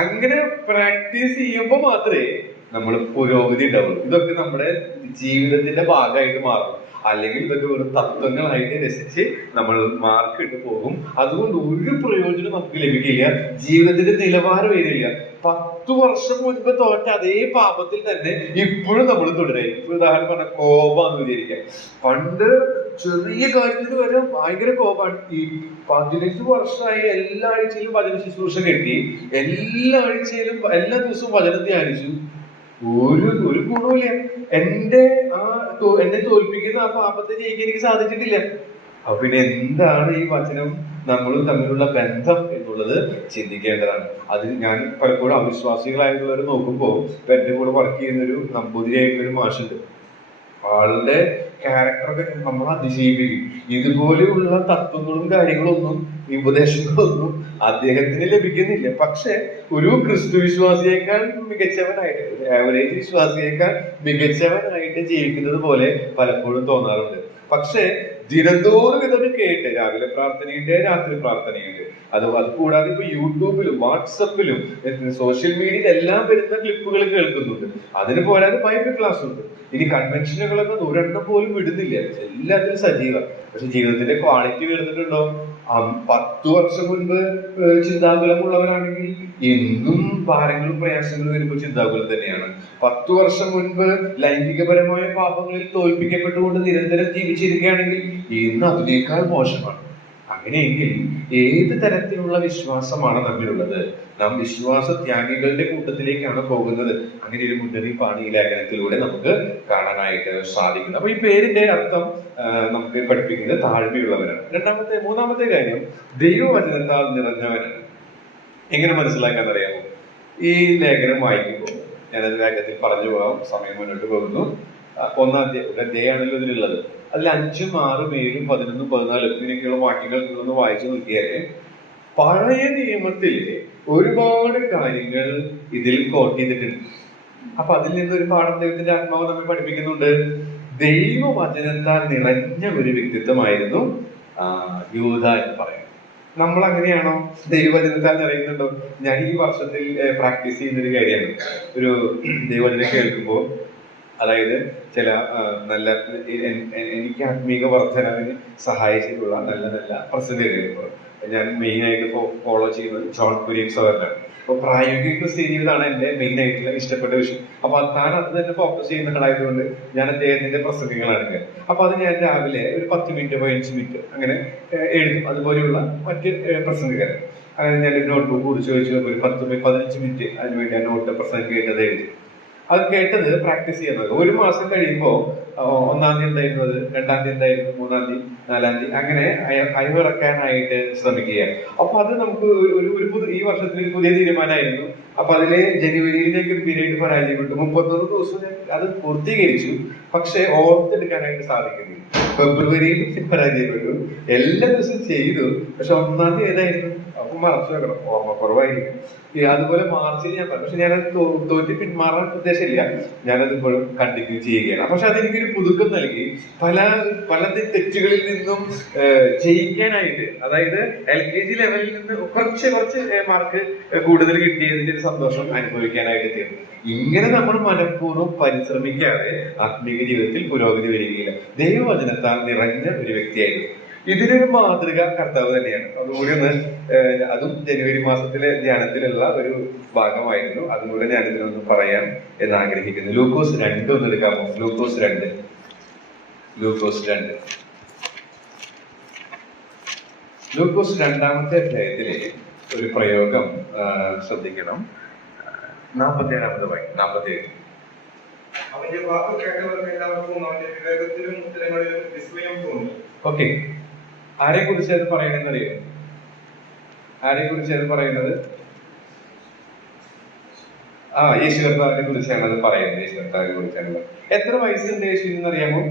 അങ്ങനെ പ്രാക്ടീസ് ചെയ്യുമ്പോൾ മാത്രമേ നമ്മൾ പുരോഗതി ഉണ്ടാവുള്ളൂ. ഇതൊക്കെ നമ്മുടെ ജീവിതത്തിന്റെ ഭാഗമായിട്ട് മാറും. അല്ലെങ്കിൽ ഇതൊക്കെ വെറും തത്വങ്ങളായിട്ട് രസിച്ച് നമ്മൾ മാർക്ക് ഇട്ട് പോകും. അതുകൊണ്ട് ഒരു പ്രയോജനം നമുക്ക് ലഭിക്കില്ല, ജീവിതത്തിന്റെ നിലവാരം വരില്ല. 10 വർഷം മുൻപ് തോറ്റ അതേ പാപത്തിൽ തന്നെ ഇപ്പോഴും നമ്മൾ തുടരായിരിക്കും. ഇപ്പൊ ഉദാഹരണം പറഞ്ഞ കോപാന്ന് വിചാരിക്കാം. പണ്ട് ചെറിയ കാര്യത്തിൽ വരെ ഭയങ്കര കോപാണ്. ഈ 15 വർഷമായി എല്ലാ ആഴ്ചയിലും വചന ശുശ്രൂഷ കിട്ടി, എല്ലാ ആഴ്ചയിലും എല്ലാ ദിവസവും വചനം ധ്യാനിച്ചു, ഒരു ഗുണവുമില്ല. എന്നെ തോൽപ്പിക്കുന്ന ആ പാപത്തെ ജയിക്കാൻ എനിക്ക് സാധിച്ചിട്ടില്ല. അപ്പൊ പിന്നെ എന്താണ് ഈ വചനം നമ്മളും തമ്മിലുള്ള ബന്ധം എന്നുള്ളത് ചിന്തിക്കേണ്ടതാണ്. അത് ഞാൻ പലപ്പോഴും അവിശ്വാസികളായിട്ടുള്ളവർ നോക്കുമ്പോൾ, എന്റെ കൂടെ വർക്ക് ചെയ്യുന്നൊരു നമ്പൂതിരിയായിട്ടുള്ളൊരു മാഷുണ്ട്. ആളുടെ ക്യാരക്ടറൊക്കെ നമ്മൾ അതിശയിപ്പിക്കും. ഇതുപോലെയുള്ള തത്വങ്ങളും കാര്യങ്ങളൊന്നും ഉപദേശങ്ങളൊന്നും അദ്ദേഹത്തിന് ലഭിക്കുന്നില്ല. പക്ഷെ ഒരു ക്രിസ്തു വിശ്വാസിയേക്കാൾ മികച്ചവനായിട്ട്, ഒരു ആവറേജ് വിശ്വാസിയേക്കാൾ മികച്ചവനായിട്ട് ജീവിക്കുന്നത് പോലെ പലപ്പോഴും തോന്നാറുണ്ട്. പക്ഷെ ദിനംതോറും ഇതൊക്കെ കേട്ട്, രാവിലെ പ്രാർത്ഥനയുണ്ട്, രാത്രി പ്രാർത്ഥനയുണ്ട്, അത് കൂടാതെ ഇപ്പൊ യൂട്യൂബിലും വാട്സപ്പിലും സോഷ്യൽ മീഡിയയിൽ എല്ലാം വരുന്ന ക്ലിപ്പുകൾ കേൾക്കുന്നുണ്ട്. അതിന് പോരാതെ ബൈബിൾ ക്ലാസ് ഉണ്ട്. ഇനി കൺവെൻഷനുകളൊക്കെ ഒരെണ്ണം പോലും വിടുന്നില്ല, എല്ലാത്തിനും സജീവ. പക്ഷെ ജീവിതത്തിന്റെ ക്വാളിറ്റി വരുന്നിട്ടുണ്ടോ? 10 വർഷം മുൻപ് ചിന്താകുലമുള്ളവരാണെങ്കിൽ ഇന്നും ഭാരങ്ങളും പ്രയാസങ്ങളും വരുമ്പോൾ ചിന്താകുലം തന്നെയാണ്. 10 വർഷം മുൻപ് ലൈംഗികപരമായ പാപങ്ങളിൽ തോൽപ്പിക്കപ്പെട്ടുകൊണ്ട് നിരന്തരം ജീവിച്ചിരിക്കുകയാണെങ്കിൽ ഇന്ന് അതിനേക്കാൾ മോശമാണ്. അങ്ങനെയെങ്കിൽ ഏത് തരത്തിലുള്ള വിശ്വാസമാണ് നമ്മിലുള്ളത്? നാം വിശ്വാസ ത്യാഗികളുടെ കൂട്ടത്തിലേക്കാണ് പോകുന്നത്. അങ്ങനെ ഒരു മുന്നറിയിപ്പാണ് ഈ ലേഖനത്തിലൂടെ നമുക്ക് കാണാനായിട്ട് സാധിക്കുന്നത്. അപ്പൊ ഈ പേരിന്റെ അർത്ഥം നമുക്ക് പഠിപ്പിക്കുന്നത് താഴ്മയുള്ളവരാണ്. മൂന്നാമത്തെ കാര്യം, ദൈവവചനത്താൽ നിറഞ്ഞവനാണ്. എങ്ങനെ മനസ്സിലാക്കാൻ അറിയാമോ? ഈ ലേഖനം വായിക്കുമ്പോൾ, ഞാനത് വേഗത്തിൽ പറഞ്ഞു പോകാം, സമയം മുന്നോട്ട് പോകുന്നു. ഒന്നാം അധ്യായമാണല്ലോ ഇതിലുള്ളത്. അതിൽ 5, 6, 7, 11, 14 ഇങ്ങനെയൊക്കെയുള്ള വാക്യങ്ങൾ നിങ്ങളൊന്ന് വായിച്ചു നോക്കിയാല് പഴയ നിയമത്തില് ഒരുപാട് കാര്യങ്ങൾ ഇതിൽ കോട്ട് ചെയ്തിട്ടുണ്ട്. അപ്പൊ അതിൽ നിന്ന് ഒരു പാഠം ദൈവത്തിന്റെ ആത്മാവ് നമ്മെ പഠിപ്പിക്കുന്നുണ്ട്. ദൈവവചനത്താൽ നിറഞ്ഞ ഒരു വ്യക്തിത്വമായിരുന്നു യൂദ എന്ന് പറയുന്നത്. നമ്മൾ അങ്ങനെയാണോ? ദൈവവചനത്താൽ നിറയുന്നുണ്ടോ? ഞാൻ ഈ വർഷത്തിൽ പ്രാക്ടീസ് ചെയ്യുന്നൊരു കാര്യമാണ്. ഒരു ദൈവവചനം കേൾക്കുമ്പോൾ, അതായത് ചില നല്ല എനിക്ക് ആത്മീക വർധനവിന് സഹായിച്ചിട്ടുള്ള നല്ല നല്ല പ്രസംഗകർ ഞാൻ മെയിനായിട്ട് ഫോളോ ചെയ്യുന്നത് ജോൺ കുര്യൻ സാറിനാണ്. അപ്പൊ പ്രായോഗിക ക്രിസ്ത്യ ജീവിതമാണ് എന്റെ മെയിൻ ആയിട്ടുള്ള ഇഷ്ടപ്പെട്ട വിഷയം. അപ്പൊ താൻ അത് തന്നെ ഫോക്കസ് ചെയ്യുന്ന ആളായതുകൊണ്ട് ഞാൻ അദ്ദേഹത്തിന്റെ പ്രസംഗങ്ങളാണ് കേൾക്കുന്നത്. അപ്പൊ അത് ഞാൻ രാവിലെ ഒരു 10 മിനിറ്റ് 15 മിനിറ്റ് അങ്ങനെ എഴുതും. അതുപോലെയുള്ള മറ്റ് പ്രസംഗകർ അങ്ങനെ ഞാൻ നോട്ട്ബുക്ക് കുറിച്ച് വെച്ച് ഒരു 10-15 മിനിറ്റ് അതിനുവേണ്ടി ആ നോട്ട് പ്രസംഗം കേട്ടത് എഴുതി. അത് കേട്ടത് പ്രാക്ടീസ് ചെയ്യുന്നത്. ഒരു മാസം കഴിയുമ്പോൾ 1-ാം തീയതി ഉണ്ടായിരുന്നത് 2-ാം തീയതി ഉണ്ടായിരുന്നു, 3-ാം തീയതി, 4-ാം തീയതി അങ്ങനെ അയവിറക്കാനായിട്ട് ശ്രമിക്കുകയാണ്. അപ്പൊ അത് നമുക്ക് ഈ വർഷത്തിൽ ഒരു പുതിയ തീരുമാനമായിരുന്നു. അപ്പൊ അതിലെ ജനുവരിയിൽ ഞാൻ ഗംഭീരമായിട്ട് പരാജയപ്പെട്ടു. 31 ദിവസം ഞാൻ അത് പൂർത്തീകരിച്ചു. പക്ഷെ ഓർത്തെടുക്കാനായിട്ട് സാധിക്കുന്നില്ല. ഫെബ്രുവരിയിൽ പരാജയപ്പെട്ടു. എല്ലാ ദിവസവും ചെയ്തു. പക്ഷെ 1-ാം തീയതി ഏതായിരുന്നു? അപ്പൊ മറച്ചു വെക്കണം, ഓർമ്മ കുറവായിരിക്കും. അതുപോലെ മാർച്ചിൽ ഞാൻ പറഞ്ഞു. പക്ഷെ ഞാനത് തോറ്റി പിന്മാറാൻ ഉദ്ദേശമില്ല. ഞാനത് ഇപ്പോഴും കണ്ടിന്യൂ ചെയ്യുകയാണ്. പക്ഷെ അതെനിക്കൊരു പുതുക്കം നൽകി. പല തെറ്റുകളിൽ നിന്നും ജയിക്കാനായിട്ട്, അതായത് LKG ലെവലിൽ നിന്ന് കുറച്ച് മാർക്ക് കൂടുതൽ കിട്ടിയതിന്റെ ഒരു സന്തോഷം അനുഭവിക്കാനായിട്ട് തീർന്നു. ഇങ്ങനെ നമ്മൾ മനഃപൂർവ്വം പരിശ്രമിക്കാതെ ആത്മീയ ജീവിതത്തിൽ പുരോഗതി വരികയില്ല. ദൈവവചനത്താൽ നിറഞ്ഞ ഒരു വ്യക്തിയായിരുന്നു. ഇതിനൊരു മാതൃക കർത്താവ് തന്നെയാണ്. അതുകൂടി ഒന്ന് അതും ജനുവരി മാസത്തിലെ ധ്യാനത്തിലുള്ള ഒരു ഭാഗമായിരുന്നു. അതുകൂടെ ഞാൻ ഇതിനൊന്ന് പറയാൻ എന്ന് ആഗ്രഹിക്കുന്നു. ലൂക്കോസ് 2 ഒന്ന് എടുക്കാമോ? ലൂക്കോസ് 2 ലൂക്കോസ് 2-ാമത്തെ അധ്യായത്തിലെ ഒരു പ്രയോഗം ശ്രദ്ധിക്കണം. 47-ാമത്തെ വാക്യം. 47. അവന്റെ വാക്ക് കേട്ടവർക്ക് എല്ലാവർക്കും അവന്റെ വിവേകത്തിലും ഉത്തരങ്ങളിലും വിസ്മയം തോന്നി. ഓക്കെ, ആരെ കുറിച്ച് അത് പറയണെന്ന് അറിയാം? ആരെ കുറിച്ച് അത് പറയുന്നത്? യേശു കർത്താവിനെ കുറിച്ചാണ് അത് പറയുന്നത്. യേശു കർത്താവിനെ കുറിച്ചാണ്. എത്ര വയസ്സുണ്ട് യേശുവിന് അറിയാമോ?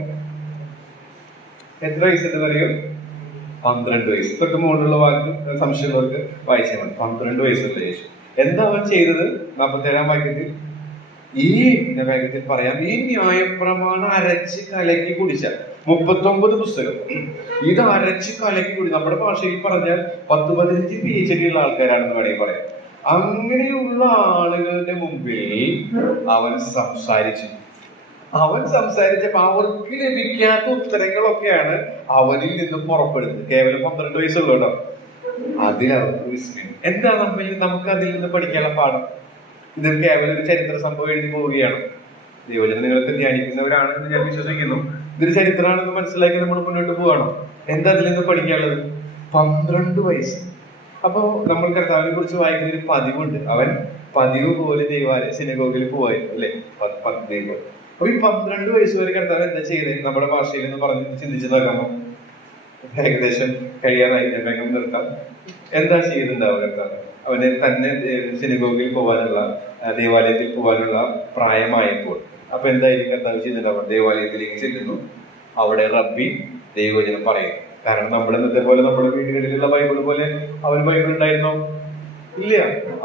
എത്ര വയസ്സുണ്ടെന്ന് അറിയോ? 12 വയസ്സ്. തൊട്ട് മുകളിലുള്ള വാക്ക് സംശയമുള്ളവർക്ക് വായിച്ചാൽ മതി. 12 വയസ്സുള്ള യേശു. എന്താ അവൻ ചെയ്തത്? 47-ാം വാക്യത്തിൽ ഈ വേഗത്തിൽ പറയാം. ഈ ന്യായപ്രമാണം അരച്ച് കലക്കി കുടിച്ച 39 പുസ്തകം ഇത് അരച്ച് കലക്കി കുടി, നമ്മുടെ ഭാഷയിൽ പറഞ്ഞാൽ 10-15 PhD ഉള്ള ആൾക്കാരാണെന്ന് വേണമെങ്കിൽ പറയാം. അങ്ങനെയുള്ള ആളുകളുടെ മുമ്പിൽ അവൻ സംസാരിച്ചപ്പോ അവർക്ക് ലഭിക്കാത്ത ഉത്തരങ്ങളൊക്കെയാണ് അവനിൽ നിന്ന് പുറപ്പെടുന്നത്. കേവലം 12 വയസ്സുള്ളൂട്ടോ. അതിലവർക്ക് വിസ്മയം. എന്താ നമുക്ക് അതിൽ നിന്ന് പഠിക്കാനുള്ള പാഠം? ഇത് കേവലം ഒരു ചരിത്ര സംഭവം എഴുതി പോവുകയാണ്. ദൈവജനം നിങ്ങൾക്ക് ധ്യാനിക്കുന്നവരാണെന്ന് ഞാൻ വിശ്വസിക്കുന്നു. ഇതൊരു ചരിത്രമാണെന്ന് മനസ്സിലാക്കി നമ്മൾ മുന്നോട്ട് പോവാണോ? എന്താ അതിൽ നിന്ന് പഠിക്കാനുള്ളത്? 12 വയസ്സ്. അപ്പൊ നമ്മൾ കർത്താവിനെ കുറിച്ച് വായിക്കുന്ന ഒരു പതിവുണ്ട്. അവൻ പതിവ് പോലെ സിനഗോഗിൽ പോവായിരുന്നു, അല്ലെ? പതിവ്. അപ്പൊ ഈ 12 വയസ്സ് വരെ കർത്താവ് എന്താ ചെയ്തത്? നമ്മുടെ ഭാഷയിൽ നിന്ന് പറഞ്ഞ് ചിന്തിച്ചു നോക്കാമോ? ഏകദേശം കഴിയാനായി, ഞാൻ വേഗം നിർത്താം. എന്താ ചെയ്യുന്നുണ്ടാവുക കർത്താവ്? അവന് തന്നെ സിനഗോഗിൽ പോകാനുള്ള, ദേവാലയത്തിൽ പോകാനുള്ള പ്രായമായപ്പോൾ അപ്പൊ എന്തായിരിക്കും കർത്താവ് ചെയ്യുന്നുണ്ടാവുക? ദേവാലയത്തിലേക്ക് ചെല്ലുന്നു. അവിടെ റബ്ബി ദൈവവചനം പറയും. കാരണം നമ്മൾ ഇന്നത്തെ പോലെ നമ്മുടെ വീടുകളിലുള്ള ബൈബിൾ പോലെ അവന് ബൈബിൾ ഉണ്ടായിരുന്നോ? ഇല്ല.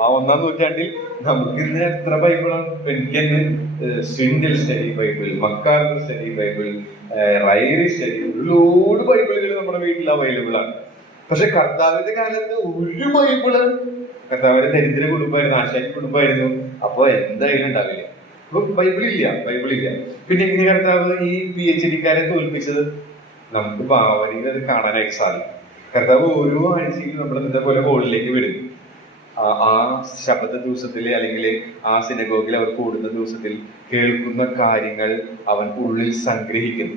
ആ 1-ാം നൂറ്റാണ്ടിൽ നമുക്ക് ഇന്ന് എത്ര ബൈബിളാണ്? എനിക്ക് തന്നെ Swindoll study Bible, MacArthur study Bible, Ryrie study, ഒരു ലോഡ് ബൈബിളുകൾ നമ്മുടെ വീട്ടിൽ അവൈലബിൾ ആണ്. പക്ഷെ കർത്താവിന്റെ കാലത്ത് ഒരു ബൈബിള്, കർത്താവിന്റെ ദരിദ്ര കുടുംബമായിരുന്നു, ആശാരി കുടുംബമായിരുന്നു. അപ്പൊ എന്തായാലും ഉണ്ടാവില്ല. അപ്പൊ ബൈബിളില്ല. പിന്നെ എങ്ങനെ കർത്താവ് ഈ PhD-ക്കാരെ തോൽപ്പിച്ചത്? നമുക്ക് ഭാവനയിൽ അത് കാണാനായിട്ട് സാധിക്കും. കർത്താവ് ഓരോ ആഴ്ചയിലും നമ്മൾ ഇന്നത്തെ പോലെ ഹോളിലേക്ക് വരും. ആ ശബദ ദിവസത്തില് അല്ലെങ്കിൽ ആ സിനഗോഗിൽ അവർ കൂടുന്ന ദിവസത്തിൽ കേൾക്കുന്ന കാര്യങ്ങൾ അവൻ ഉള്ളിൽ സംഗ്രഹിക്കും.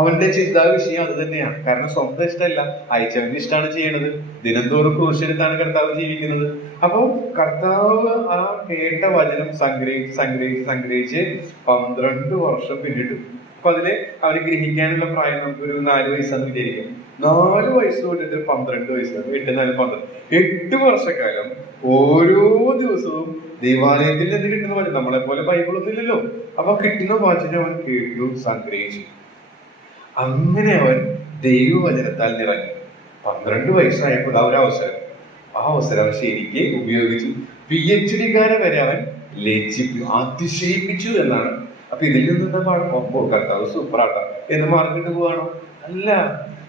അവന്റെ ചിന്താ വിഷയം അത് തന്നെയാണ്. കാരണം സ്വന്തം ഇഷ്ടമല്ല, അയച്ചവന്റെ ഇഷ്ടമാണ് ചെയ്യണത്. ദിനംതോറും ക്രൂശെടുത്താണ് കർത്താവ് ജീവിക്കുന്നത്. അപ്പൊ കർത്താവ് ആ കേട്ട വചനം സംഗ്രഹിച്ച് 12 വർഷം പിന്നിട്ടു. അപ്പൊ അതില് അവന് ഗ്രഹിക്കാനുള്ള പ്രായം നമുക്കൊരു 4 വയസ്സാന്ന് വിചാരിക്കാം. 4 വയസ്സ് തൊട്ടിട്ട് 12 വയസ്സ്, 8-4-12, 8 വർഷക്കാലം ഓരോ ദിവസവും ദൈവാലയത്തിൽ നിന്ന് കിട്ടുന്ന വാചനം, നമ്മളെ പോലെ ബൈബിളൊന്നും ഇല്ലല്ലോ, അപ്പൊ കിട്ടുന്ന വാചനം അവൻ കേട്ടു സംഗ്രഹിച്ചു. അങ്ങനെ അവൻ ദൈവവചനത്താൽ നിറഞ്ഞു. 12 വയസ്സായപ്പോൾ ആ ഒരു അവസരം, ആ അവസരം അവൻ ശരിക്ക് ഉപയോഗിച്ചു. PhD വരെ അവൻ അതിശയിപ്പിച്ചു എന്നാണ്. അപ്പൊ ഇതിൽ നിന്ന് പാടും കർത്താവ് സൂപ്പറാട്ട എന്ന് മാർക്കിട്ട് പോവാണോ? അല്ല,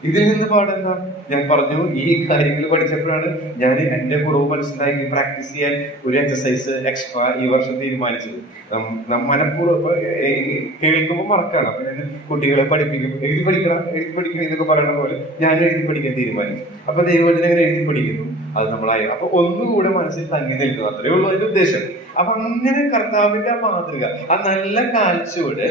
ഇതിൽ നിന്ന് പാടെന്താ? ഞാൻ പറഞ്ഞു, ഈ കാര്യങ്ങൾ പഠിച്ചപ്പോഴാണ് ഞാൻ എന്റെ കുറവ് മനസ്സിലാക്കി പ്രാക്ടീസ് ചെയ്യാൻ ഒരു എക്സസൈസ് എക്സ്ട്രാ ഈ വർഷം തീരുമാനിച്ചത്. മനഃപൂർവ്വം കേൾക്കുമ്പോൾ മറക്കാണ്. അപ്പൊ ഞാൻ കുട്ടികളെ പഠിപ്പിക്കും, എഴുതി പഠിക്കണം എന്നൊക്കെ പറയുന്ന പോലെ ഞാൻ എഴുതി പഠിക്കാൻ തീരുമാനിച്ചു. അപ്പൊ ദൈവവചനം എങ്ങനെ എഴുതി പഠിക്കുന്നു അത് നമ്മളായി, അപ്പൊ ഒന്നുകൂടെ മനസ്സിൽ തങ്ങി നിൽക്കുന്നു. അത്രയേ ഉള്ളൂ അതിന്റെ ഉദ്ദേശം. അപ്പൊ അങ്ങനെ കർത്താവിന്റെ ആ മാതൃക, ആ നല്ല കാഴ്ചയോട്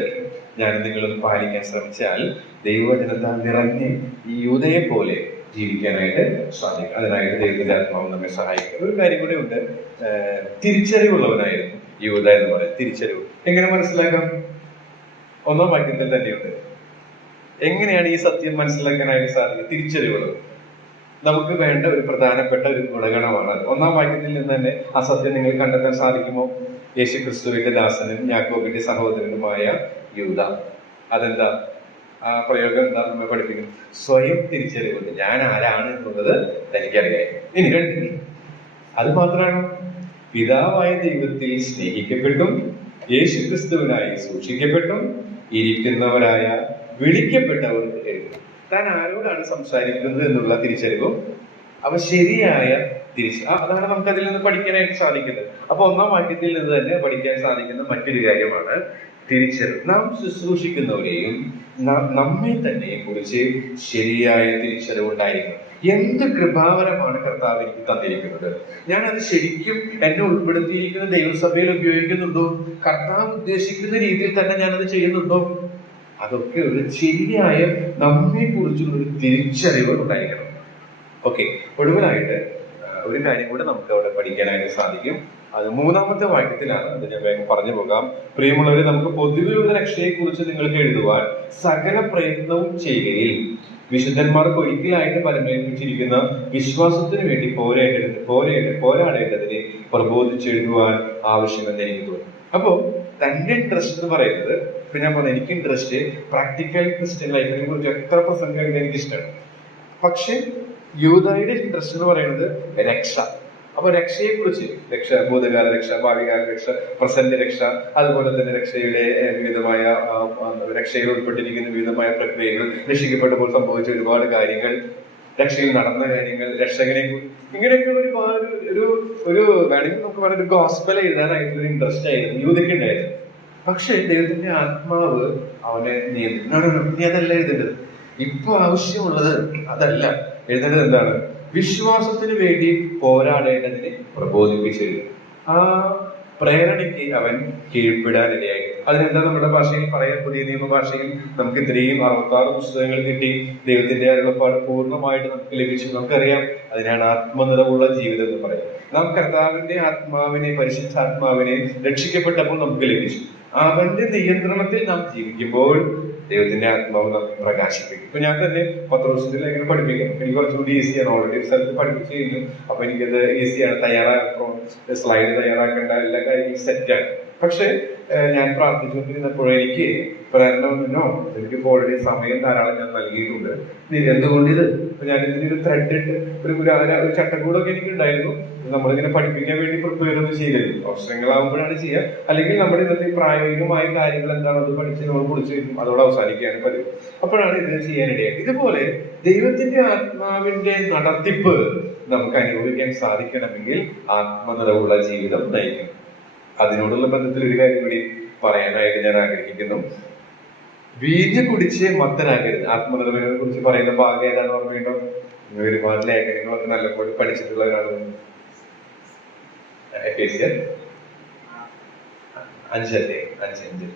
ഞാൻ നിങ്ങളൊന്ന് പാലിക്കാൻ ശ്രമിച്ചാൽ ദൈവവചനത്താൽ നിറഞ്ഞ് ഈ യൂദയെ പോലെ ജീവിക്കാനായിട്ട് സാധിക്കും. അതിനായിട്ട് ദൈവത്തിന്റെ ആത്മാവ് നമ്മെ സഹായിക്കും. ഒരു കാര്യം കൂടെ ഉണ്ട്, തിരിച്ചറിവുള്ളവനായിരുന്നു യൂദ എന്ന് പറയുന്നത്. തിരിച്ചറിവ് എങ്ങനെ മനസ്സിലാക്കാം? 1-ാം വാക്യത്തിൽ തന്നെയുണ്ട്. എങ്ങനെയാണ് ഈ സത്യം മനസ്സിലാക്കാനായിട്ട് സാധിക്കും? തിരിച്ചറിവുള്ളത് നമുക്ക് വേണ്ട ഒരു പ്രധാനപ്പെട്ട ഒരു ഗുണഗണമാണ്. 1-ാം വാക്യത്തിൽ നിന്ന് തന്നെ ആ സത്യം നിങ്ങൾ കണ്ടെത്താൻ സാധിക്കുമോ? യേശുക്രിസ്തുവിന്റെ ദാസനും യാക്കോബിന്റെ സഹോദരനുമായ യൂദ. അതെന്താ ആ പ്രയോഗം? എന്താ നമ്മെ പഠിപ്പിക്കുന്നത്? സ്വയം തിരിച്ചറിവ്. ഞാൻ ആരാണ് എന്നുള്ളത് തനിക്കറിയാം. ഇനി 2, അത് മാത്രമാണ്, പിതാവായ ദൈവത്തിൽ സ്നേഹിക്കപ്പെട്ടും യേശുക്രിസ്തുവിനായി സൂക്ഷിക്കപ്പെട്ടും ഇരിക്കുന്നവരായ വിളിക്കപ്പെട്ടവർക്ക് എഴുതും. താൻ ആരോടാണ് സംസാരിക്കുന്നത് എന്നുള്ള തിരിച്ചറിവും അവ ശരിയായ അതാണ് നമുക്ക് അതിൽ നിന്ന് പഠിക്കാനായിട്ട് സാധിക്കുന്നത്. അപ്പൊ 1-ാം വാക്യത്തിൽ നിന്ന് തന്നെ പഠിക്കാൻ സാധിക്കുന്ന മറ്റൊരു കാര്യമാണ് തിരിച്ചറിവ്. നാം ശുശ്രൂഷിക്കുന്നവരെയും നമ്മെ തന്നെയും കുറിച്ച് ശരിയായ തിരിച്ചറിവ് ഉണ്ടായിരിക്കണം. എന്ത് കൃപാവരമാണ് കർത്താവ് എനിക്ക് തന്നിരിക്കുന്നത്! ഞാൻ അത് ശരിക്കും എന്നെ ഉൾപ്പെടുത്തിയിരിക്കുന്ന ദൈവസഭയിൽ ഉപയോഗിക്കുന്നുണ്ടോ? കർത്താവ് ഉദ്ദേശിക്കുന്ന രീതിയിൽ തന്നെ ഞാനത് ചെയ്യുന്നുണ്ടോ? അതൊക്കെ ഒരു ശരിയായ നമ്മെ കുറിച്ചുള്ള ഒരു തിരിച്ചറിവ് ഉണ്ടായിരിക്കണം. ഓക്കെ, ഒടുവിലായിട്ട് ഒരു കാര്യം കൂടെ നമുക്ക് അവിടെ പഠിക്കാനായിട്ട് സാധിക്കും. അത് 3-ാമത്തെ വാക്യത്തിലാണ്. അത് ഞാൻ വേഗം പറഞ്ഞു പോകാം. പ്രിയമുള്ളവരെ, നമുക്ക് പൊതുവെയുള്ള രക്ഷയെ കുറിച്ച് നിങ്ങൾക്ക് എഴുതുവാൻ സകല പ്രയത്നവും ചെയ്യുകയിൽ വിശുദ്ധന്മാർക്ക് ഒരിക്കലായിട്ട് പരമേൽപ്പിച്ചിരിക്കുന്ന വിശ്വാസത്തിന് വേണ്ടി പോരാടേണ്ടതിനെ പ്രബോധിച്ചെഴുതുവാൻ ആവശ്യമെന്ന് എനിക്ക് തോന്നുന്നു. അപ്പോ തന്റെ ഇൻട്രസ്റ്റ് എന്ന് പറയുന്നത്, ഇപ്പൊ ഞാൻ പറഞ്ഞു എനിക്ക് ഇൻട്രസ്റ്റ് പ്രാക്ടിക്കൽ ക്രിസ്ത്യൻ ലൈഫിനെ കുറിച്ച് എത്ര പ്രസംഗം എനിക്ക് ഇഷ്ടമാണ്. പക്ഷെ യൂദയുടെ ഇൻട്രസ്റ്റ് എന്ന് പറയുന്നത് രക്ഷ. അപ്പൊ രക്ഷയെ കുറിച്ച്, ഭൂതകാല രക്ഷ, ഭാവികാല രക്ഷ, പ്രസന്റ് രക്ഷ, അതുപോലെ തന്നെ രക്ഷയുടെ വിവിധമായ രക്ഷയിൽ ഉൾപ്പെട്ടിരിക്കുന്ന വിവിധമായ പ്രക്രിയകൾ, രക്ഷിക്കപ്പെട്ടപ്പോൾ സംഭവിച്ച ഒരുപാട് കാര്യങ്ങൾ, രക്ഷയിൽ നടന്ന കാര്യങ്ങൾ, രക്ഷകനെ ഇങ്ങനെയൊക്കെയുള്ള ഒരുപാട് ഒരു വേണമെങ്കിൽ നമുക്ക് പറയുന്ന ഒരു ഗോസ്പൽ എഴുതാനായിട്ടുള്ള ഒരു ഇൻട്രസ്റ്റ് ആയിരുന്നു യൂദയ്ക്ക് ഉണ്ടായിരുന്നു. പക്ഷെ ദൈവത്തിന്റെ ആത്മാവ് അവനെ നിയന്ത്രിക്കും. നീ അതല്ല എഴുതേണ്ടത്, ഇപ്പൊ ആവശ്യമുള്ളത് അതല്ല. എഴുതേണ്ടത് എന്താണ്? വിശ്വാസത്തിന് വേണ്ടി പോരാടേണ്ടതിനെ പ്രബോധിപ്പിച്ചിരുന്നു. ആ പ്രേരണയ്ക്ക് അവൻ കീഴ്പ്പെടാനിടയായി. അതിനെന്താ നമ്മുടെ ഭാഷയിൽ പറയാൻ? പുതിയ നിയമ ഭാഷയിൽ നമുക്ക് ഇത്രയും 66 പുസ്തകങ്ങൾ കിട്ടി, ദൈവത്തിന്റെ അരുളപ്പാട് പൂർണ്ണമായിട്ട് നമുക്ക് ലഭിച്ചു. നമുക്കറിയാം, അതിനാണ് ആത്മനിറവുള്ള ജീവിതം എന്ന് പറയുന്നത്. നാം കർത്താവിന്റെ ആത്മാവിനെ, പരിശുദ്ധാത്മാവിനെ രക്ഷിക്കപ്പെട്ടപ്പോൾ നമുക്ക് ലഭിച്ചു. അവന്റെ നിയന്ത്രണത്തിൽ നാം ജീവിക്കുമ്പോൾ ദൈവത്തിന്റെ ആത്മാവ് നമുക്ക് പ്രകാശിപ്പിക്കും. ഇപ്പൊ ഞാൻ തന്നെ പത്രോസിന്റെ ലേഖനം പഠിപ്പിക്കാം. എനിക്ക് കുറച്ചുകൂടി ഈസിയാണ്. ഓൾറെഡി ഒരു സ്ഥലത്ത് പഠിപ്പിച്ചു കഴിഞ്ഞു. അപ്പൊ എനിക്കത് ഈസിയാണ്. സ്ലൈഡ് തയ്യാറാക്കേണ്ട എല്ലാ കാര്യങ്ങളും സെറ്റാണ്. പക്ഷെ ഞാൻ പ്രാർത്ഥിച്ചുകൊണ്ടിരുന്നപ്പോൾ എനിക്ക് പ്രേരണോ എനിക്ക് ഓൾറെഡി സമയം ധാരാളം ഞാൻ നൽകിയിട്ടുണ്ട്. എന്തുകൊണ്ടിത് ഞാൻ ഇതിനൊരു ത്രെഡ് ഇട്ട് ഒരു ചട്ടക്കൂടൊക്കെ എനിക്ക് ഉണ്ടായിരുന്നു. നമ്മളിങ്ങനെ പഠിപ്പിക്കാൻ വേണ്ടി പ്രിപ്പയർ ഒന്നും ചെയ്തിരുന്നു. അവസരങ്ങളാകുമ്പോഴാണ് ചെയ്യുക. അല്ലെങ്കിൽ നമ്മുടെ ഇന്നത്തെ പ്രായോഗികമായ കാര്യങ്ങൾ എന്താണോ അത് പഠിച്ച് നമ്മൾ കുറിച്ച് അതോടെ അവസാനിക്കുകയാണ് പതിവ്. അപ്പോഴാണ് ഇത് ചെയ്യാനിടയായി. ഇതുപോലെ ദൈവത്തിന്റെ ആത്മാവിന്റെ നടത്തിപ്പ് നമുക്ക് അനുഭവിക്കാൻ സാധിക്കണമെങ്കിൽ ആത്മനിറവുള്ള ജീവിതം നയിക്കണം. അതിനോടുള്ള ബന്ധത്തിൽ ഒരു കാര്യം കൂടി പറയാനായിട്ട് ഞാൻ ആഗ്രഹിക്കുന്നു. വീഞ്ഞ് കുടിച്ച് മത്തനാകരുത്. ആത്മനിറവിനെ കുറിച്ച് പറയുന്ന ഭാഗം ഏതാണ് ഓർമ്മയുണ്ടോ? ഒരുപാട് ലേഖനങ്ങളൊക്കെ നല്ലപോലെ പഠിച്ചിട്ടുള്ളവരാണ്. എഫേസ്യർ 5:5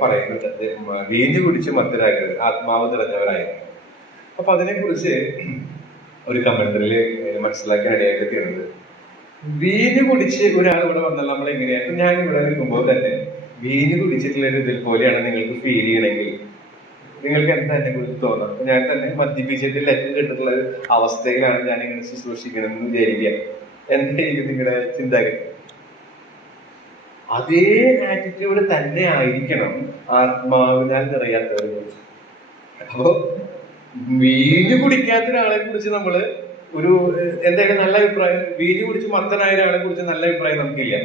പറയുന്നുണ്ട്, വീഞ്ഞ് കുടിച്ച് മത്തനാകരുത്, ആത്മാവ് നിറഞ്ഞവരായിരുന്നു. അപ്പൊ അതിനെ കുറിച്ച് ഒരു കമന്ററിൽ മനസ്സിലാക്കാൻ ഇടയായിട്ട് തീർന്നത്, വീഞ്ഞ് കുടിച്ച് ഒരാൾ ഇവിടെ വന്നാൽ നമ്മൾ എങ്ങനെയാണ്? ഞാൻ ഇവിടെ നിൽക്കുമ്പോൾ തന്നെ വീഞ്ഞ് കുടിച്ചിട്ടുള്ള ഒരു ഇതിൽ പോലെയാണ് നിങ്ങൾക്ക് ഫീൽ ചെയ്യണമെങ്കിൽ നിങ്ങൾക്ക് എന്താ എന്നെ കുറിച്ച് തോന്നുന്നത്? ഞാൻ തന്നെ മദ്യപിച്ചിട്ട് ലക്ക് കിട്ടുന്ന ഒരു അവസ്ഥയിലാണ് ഞാൻ ഇങ്ങനെ ശുശ്രൂഷിക്കണമെന്ന് വിചാരിക്കുക. എന്തായിരിക്കും നിങ്ങളുടെ ചിന്താഗതി? അതേ ആറ്റിറ്റ്യൂഡ് തന്നെ ആയിരിക്കണം ആത്മാവിനാൽ നിറയാത്തവരെ കുറിച്ച്. അപ്പോ വീഞ്ഞു കുടിക്കാത്ത ഒരാളെ കുറിച്ച് നമ്മള് ഒരു എന്തെങ്കിലും നല്ല അഭിപ്രായം, വീഞ്ഞു കുടിച്ച് മത്തനായ ഒരാളെ കുറിച്ച് നല്ല അഭിപ്രായം നമുക്കില്ല.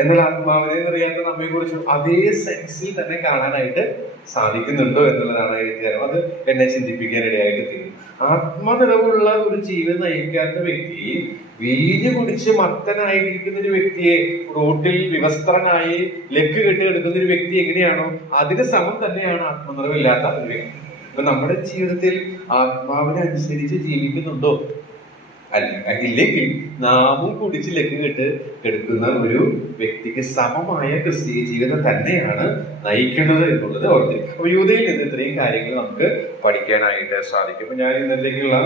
എന്നാൽ ആത്മാവിനെ നിറയാത്ത നമ്മെ കുറിച്ച് അതേ സെൻസിൽ തന്നെ കാണാനായിട്ട് സാധിക്കുന്നുണ്ടോ എന്നുള്ളതാണ് എഴുതിയാലും അത് എന്നെ ചിന്തിപ്പിക്കാനിടയായിട്ട് തീരും. ആത്മനിറവുള്ള ഒരു ജീവിതം നയിക്കാത്ത വ്യക്തി വീഞ്ഞു കുടിച്ച് മത്തനായിരിക്കുന്ന ഒരു വ്യക്തിയെ, റോട്ടിൽ വിവസ്ത്രനായി ലക്ക് കെട്ടിയെടുക്കുന്ന ഒരു വ്യക്തി എങ്ങനെയാണോ അതിന് സമം തന്നെയാണ് ആത്മനിറവില്ലാത്ത ഒരു വ്യക്തി. അപ്പൊ നമ്മുടെ ജീവിതത്തിൽ ആത്മാവിനെ അനുസരിച്ച് ജീവിക്കുന്നുണ്ടോ? ഇല്ലെങ്കിൽ നാമും കുടിച്ച് ലക്ക് കെടുക്കുന്ന ഒരു വ്യക്തിക്ക് സമമായ ക്രിസ്തീയ ജീവിതം തന്നെയാണ് നയിക്കുന്നത് എന്നുള്ളത് ഓർത്തിരിക്കും. അപ്പൊ യൂദയിൽ നിന്ന് ഇത്രയും കാര്യങ്ങൾ നമുക്ക് പഠിക്കാനായിട്ട് സാധിക്കും. അപ്പൊ ഞാൻ ഇന്നത്തേക്കുള്ള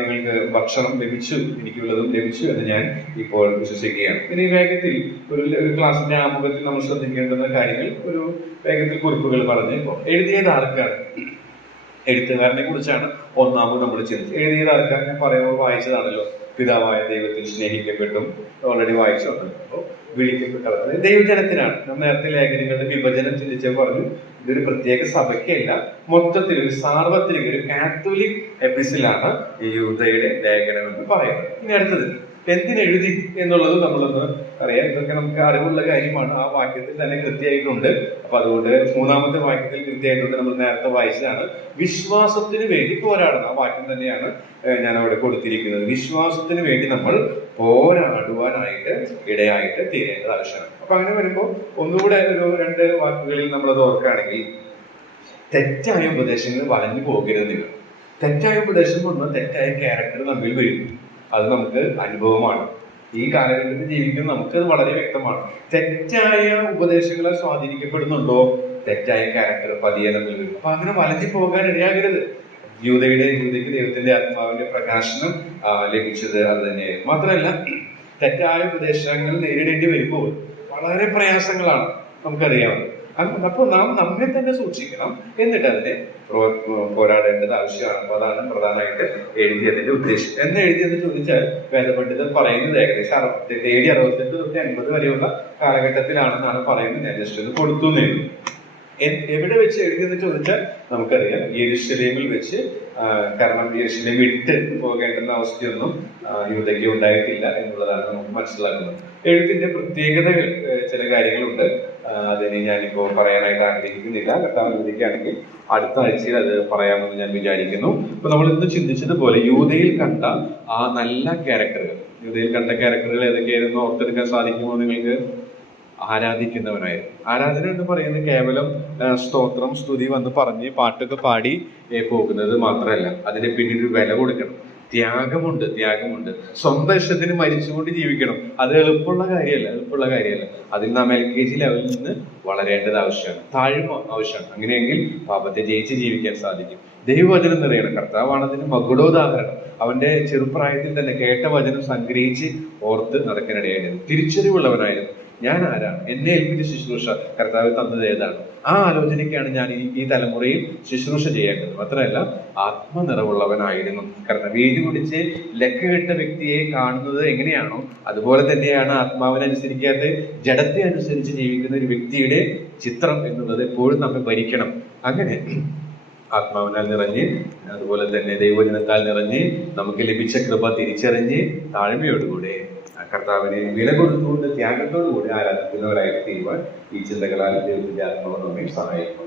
നിങ്ങൾക്ക് ഭക്ഷണം ലഭിച്ചു, എനിക്കുള്ളതും ലഭിച്ചു എന്ന് ഞാൻ ഇപ്പോൾ വിശ്വസിക്കുകയാണ്. ഇനി വേഗത്തിൽ ഒരു ക്ലാസിന്റെ ആമുഖത്തിൽ നമ്മൾ ശ്രദ്ധിക്കേണ്ടുന്ന കാര്യങ്ങൾ ഒരു വേഗത്തിൽ കുറിപ്പുകൾ പറഞ്ഞ് എഴുതിയത് ആർക്കാണ്? എഴുത്തുകാരനെ കുറിച്ചാണ് ഒന്നാമത് നമ്മൾ ചിന്തിച്ചത്. എഴുതിയത് ആൾക്കാർ ഞാൻ പറയുമ്പോൾ വായിച്ചതാണല്ലോ. പിതാവായ ദൈവത്തിൽ സ്നേഹിക്കപ്പെട്ടും ഓൾറെഡി വായിച്ചുണ്ടല്ലോ. അപ്പോൾ വിളിക്കപ്പെട്ടത് ദൈവജനത്തിനാണ്. നമ്മൾ നേരത്തെ ലേഖനങ്ങളുടെ വിഭജനം ചിന്തിച്ചാൽ പറഞ്ഞു ഇതൊരു പ്രത്യേക സഭയ്ക്കല്ല, മൊത്തത്തിൽ ഒരു സാർവത്രിക ഒരു കാത്തോലിക് എപ്പിസിലാണ് ഈ യൂദയുടെ ലേഖനം എന്ന് പറയുന്നത്. ഇനി അടുത്തത് എന്തിനെഴുതി എന്നുള്ളത് നമ്മളൊന്ന് അറിയാം. ഇതൊക്കെ നമുക്ക് അറിവുള്ള കാര്യമാണ്. ആ വാക്യത്തിൽ തന്നെ കൃത്യമായിട്ടുണ്ട്. അപ്പൊ അതുകൊണ്ട് മൂന്നാമത്തെ വാക്യത്തിൽ കൃത്യമായിട്ടുണ്ട്. നമ്മൾ നേരത്തെ വായിച്ചതാണ്. വിശ്വാസത്തിന് വേണ്ടി പോരാടണം. ആ വാക്യം തന്നെയാണ് ഞാൻ അവിടെ കൊടുത്തിരിക്കുന്നത്. വിശ്വാസത്തിന് വേണ്ടി നമ്മൾ പോരാടുവാനായിട്ട് ഇടയായിട്ട് തീരേണ്ടത് ആവശ്യമാണ്. അപ്പൊ അങ്ങനെ വരുമ്പോൾ ഒന്നുകൂടെ ഒരു രണ്ട് വാക്കുകളിൽ നമ്മളത് ഓർക്കുകയാണെങ്കിൽ, തെറ്റായ ഉപദേശങ്ങൾ വളഞ്ഞു പോകരുതെന്നില്ല. തെറ്റായ ഉപദേശം വന്നാൽ തെറ്റായ ക്യാരക്ടർ നമ്മിൽ വരും. അത് നമുക്ക് അനുഭവമാണ്. ഈ കാലഘട്ടത്തിൽ ജീവിക്കുന്ന നമുക്കത് വളരെ വ്യക്തമാണ്. തെറ്റായ ഉപദേശങ്ങളെ സ്വാധീനിക്കപ്പെടുന്നുണ്ടോ തെറ്റായ ക്യാരക്ടർ പതിയെ നമ്മിൽ വരും. അപ്പൊ അങ്ങനെ വളഞ്ഞു പോകാൻ ഇടയാകരുത്. യൂദയ്ക്ക് ദൈവത്തിന്റെ ആത്മാവിന്റെ പ്രകാശനം ലഭിച്ചത് അത് തന്നെയായിരുന്നു. മാത്രമല്ല തെറ്റായ ഉപദേശങ്ങൾ നേരിടേണ്ടി വരുമ്പോൾ വളരെ പ്രയാസങ്ങളാണ് നമുക്കറിയാവുന്നത്. അപ്പോൾ നാം നമ്മെ തന്നെ സൂക്ഷിക്കണം, എന്നിട്ട് അതിനെ പോരാടേണ്ടത് ആവശ്യമാണ്. അപ്പൊ അതാണ് പ്രധാനമായിട്ട് എഴുതിയതിന്റെ ഉദ്ദേശം. എന്ന് എഴുതിയെന്ന് ചോദിച്ചാൽ വേദപണ്ഡിതർ പറയുന്നത് ഏകദേശം 68 തൊട്ട് 80 വരെയുള്ള കാലഘട്ടത്തിലാണെന്നാണ് പറയുന്നത്. ഞാൻ ജസ്റ്റ് ഒന്ന് കൊടുത്തു. എവിടെ വെച്ച് എഴുതിയെന്ന് ചോദിച്ചാൽ നമുക്കറിയാം യെരുശലേമിൽ വെച്ച്. കാരണം യെരുശലേം വിട്ട് പോകേണ്ടുന്ന അവസ്ഥയൊന്നും യൂദയ്ക്ക് ഉണ്ടായിട്ടില്ല എന്നുള്ളതാണ് നമുക്ക് മനസ്സിലാക്കുന്നത്. എഴുത്തിന്റെ പ്രത്യേകതകൾ ചില കാര്യങ്ങളുണ്ട്. അതിന് ഞാനിപ്പോ പറയാനായിട്ട് ആഗ്രഹിക്കുന്നില്ല. കർത്താവ് യൂദയ്ക്കാണെങ്കിൽ അടുത്ത ആഴ്ചയിൽ അത് പറയാമെന്ന് ഞാൻ വിചാരിക്കുന്നു. അപ്പൊ നമ്മൾ ഇന്ന് ചിന്തിച്ചതുപോലെ യൂദയിൽ കണ്ട ആ നല്ല ക്യാരക്ടറുകൾ, യൂദയിൽ കണ്ട ക്യാരക്ടറുകൾ ഏതൊക്കെയായിരുന്നു ഓർത്തെടുക്കാൻ സാധിക്കുമോ നിങ്ങൾക്ക്? ആരാധിക്കുന്നവനായിരുന്നു. ആരാധന എന്ന് പറയുന്നത് കേവലം സ്തോത്രം സ്തുതി വന്ന് പറഞ്ഞ് പാട്ടൊക്കെ പാടി പോകുന്നത് മാത്രമല്ല, അതിന് പിന്നിൽ ഒരു വില കൊടുക്കണം. ത്യാഗമുണ്ട്. സ്വന്തം ഇഷ്ടത്തിന് മരിച്ചുകൊണ്ട് ജീവിക്കണം. അത് എളുപ്പമുള്ള കാര്യമല്ല. അതിൽ നാം LKG ലെവലിൽ നിന്ന് വളരേണ്ടത് ആവശ്യമാണ്. താഴ്മ ആവശ്യമാണ്. അങ്ങനെയെങ്കിൽ പാപത്തെ ജയിച്ച് ജീവിക്കാൻ സാധിക്കും. ദൈവവചനം നിറയണം. കർത്താവാണ് അതിന് മകുടോദാഹരണം. അവന്റെ ചെറുപ്രായത്തിൽ തന്നെ കേട്ട വചനം സംഗ്രഹിച്ച് ഓർത്ത് നടക്കാനിടയായിരുന്നു. തിരിച്ചറിവുള്ളവനായിരുന്നു. ഞാൻ ആരാണ്? എന്നെ ഏൽപ്പിച്ച ശുശ്രൂഷ കർത്താവ് തന്നത് ഏതാണ്? ആ ആലോചനയ്ക്കാണ് ഞാൻ ഈ തലമുറയിൽ ശുശ്രൂഷ ചെയ്യേണ്ടത്. മാത്രമല്ല ആത്മനിറവുള്ളവനായിരുന്നു. കാരണം വീഞ്ഞു കുടിച്ച് ലക്ക് കെട്ട വ്യക്തിയെ കാണുന്നത് എങ്ങനെയാണോ അതുപോലെ തന്നെയാണ് ആത്മാവിനനുസരിക്കാതെ ജഡത്തെ അനുസരിച്ച് ജീവിക്കുന്ന ഒരു വ്യക്തിയുടെ ചിത്രം എന്നുള്ളത് എപ്പോഴും നമ്മെ ഭരിക്കണം. അങ്ങനെ ആത്മാവിനാൽ നിറഞ്ഞ്, അതുപോലെ തന്നെ ദൈവജനത്താൽ നിറഞ്ഞ്, നമുക്ക് ലഭിച്ച കൃപ തിരിച്ചറിഞ്ഞ് താഴ്മയോടുകൂടെ കർത്താവിനെ വില കൊടുത്തുകൊണ്ട് ത്യാഗത്തോടുകൂടി ആരാധിക്കുന്നവരായിട്ട് തീരുവാൻ ഈ ചിന്തകളാൽ ദൈവത്തിന്റെ ആത്മാവ് നമ്മെ സഹായിക്കുക.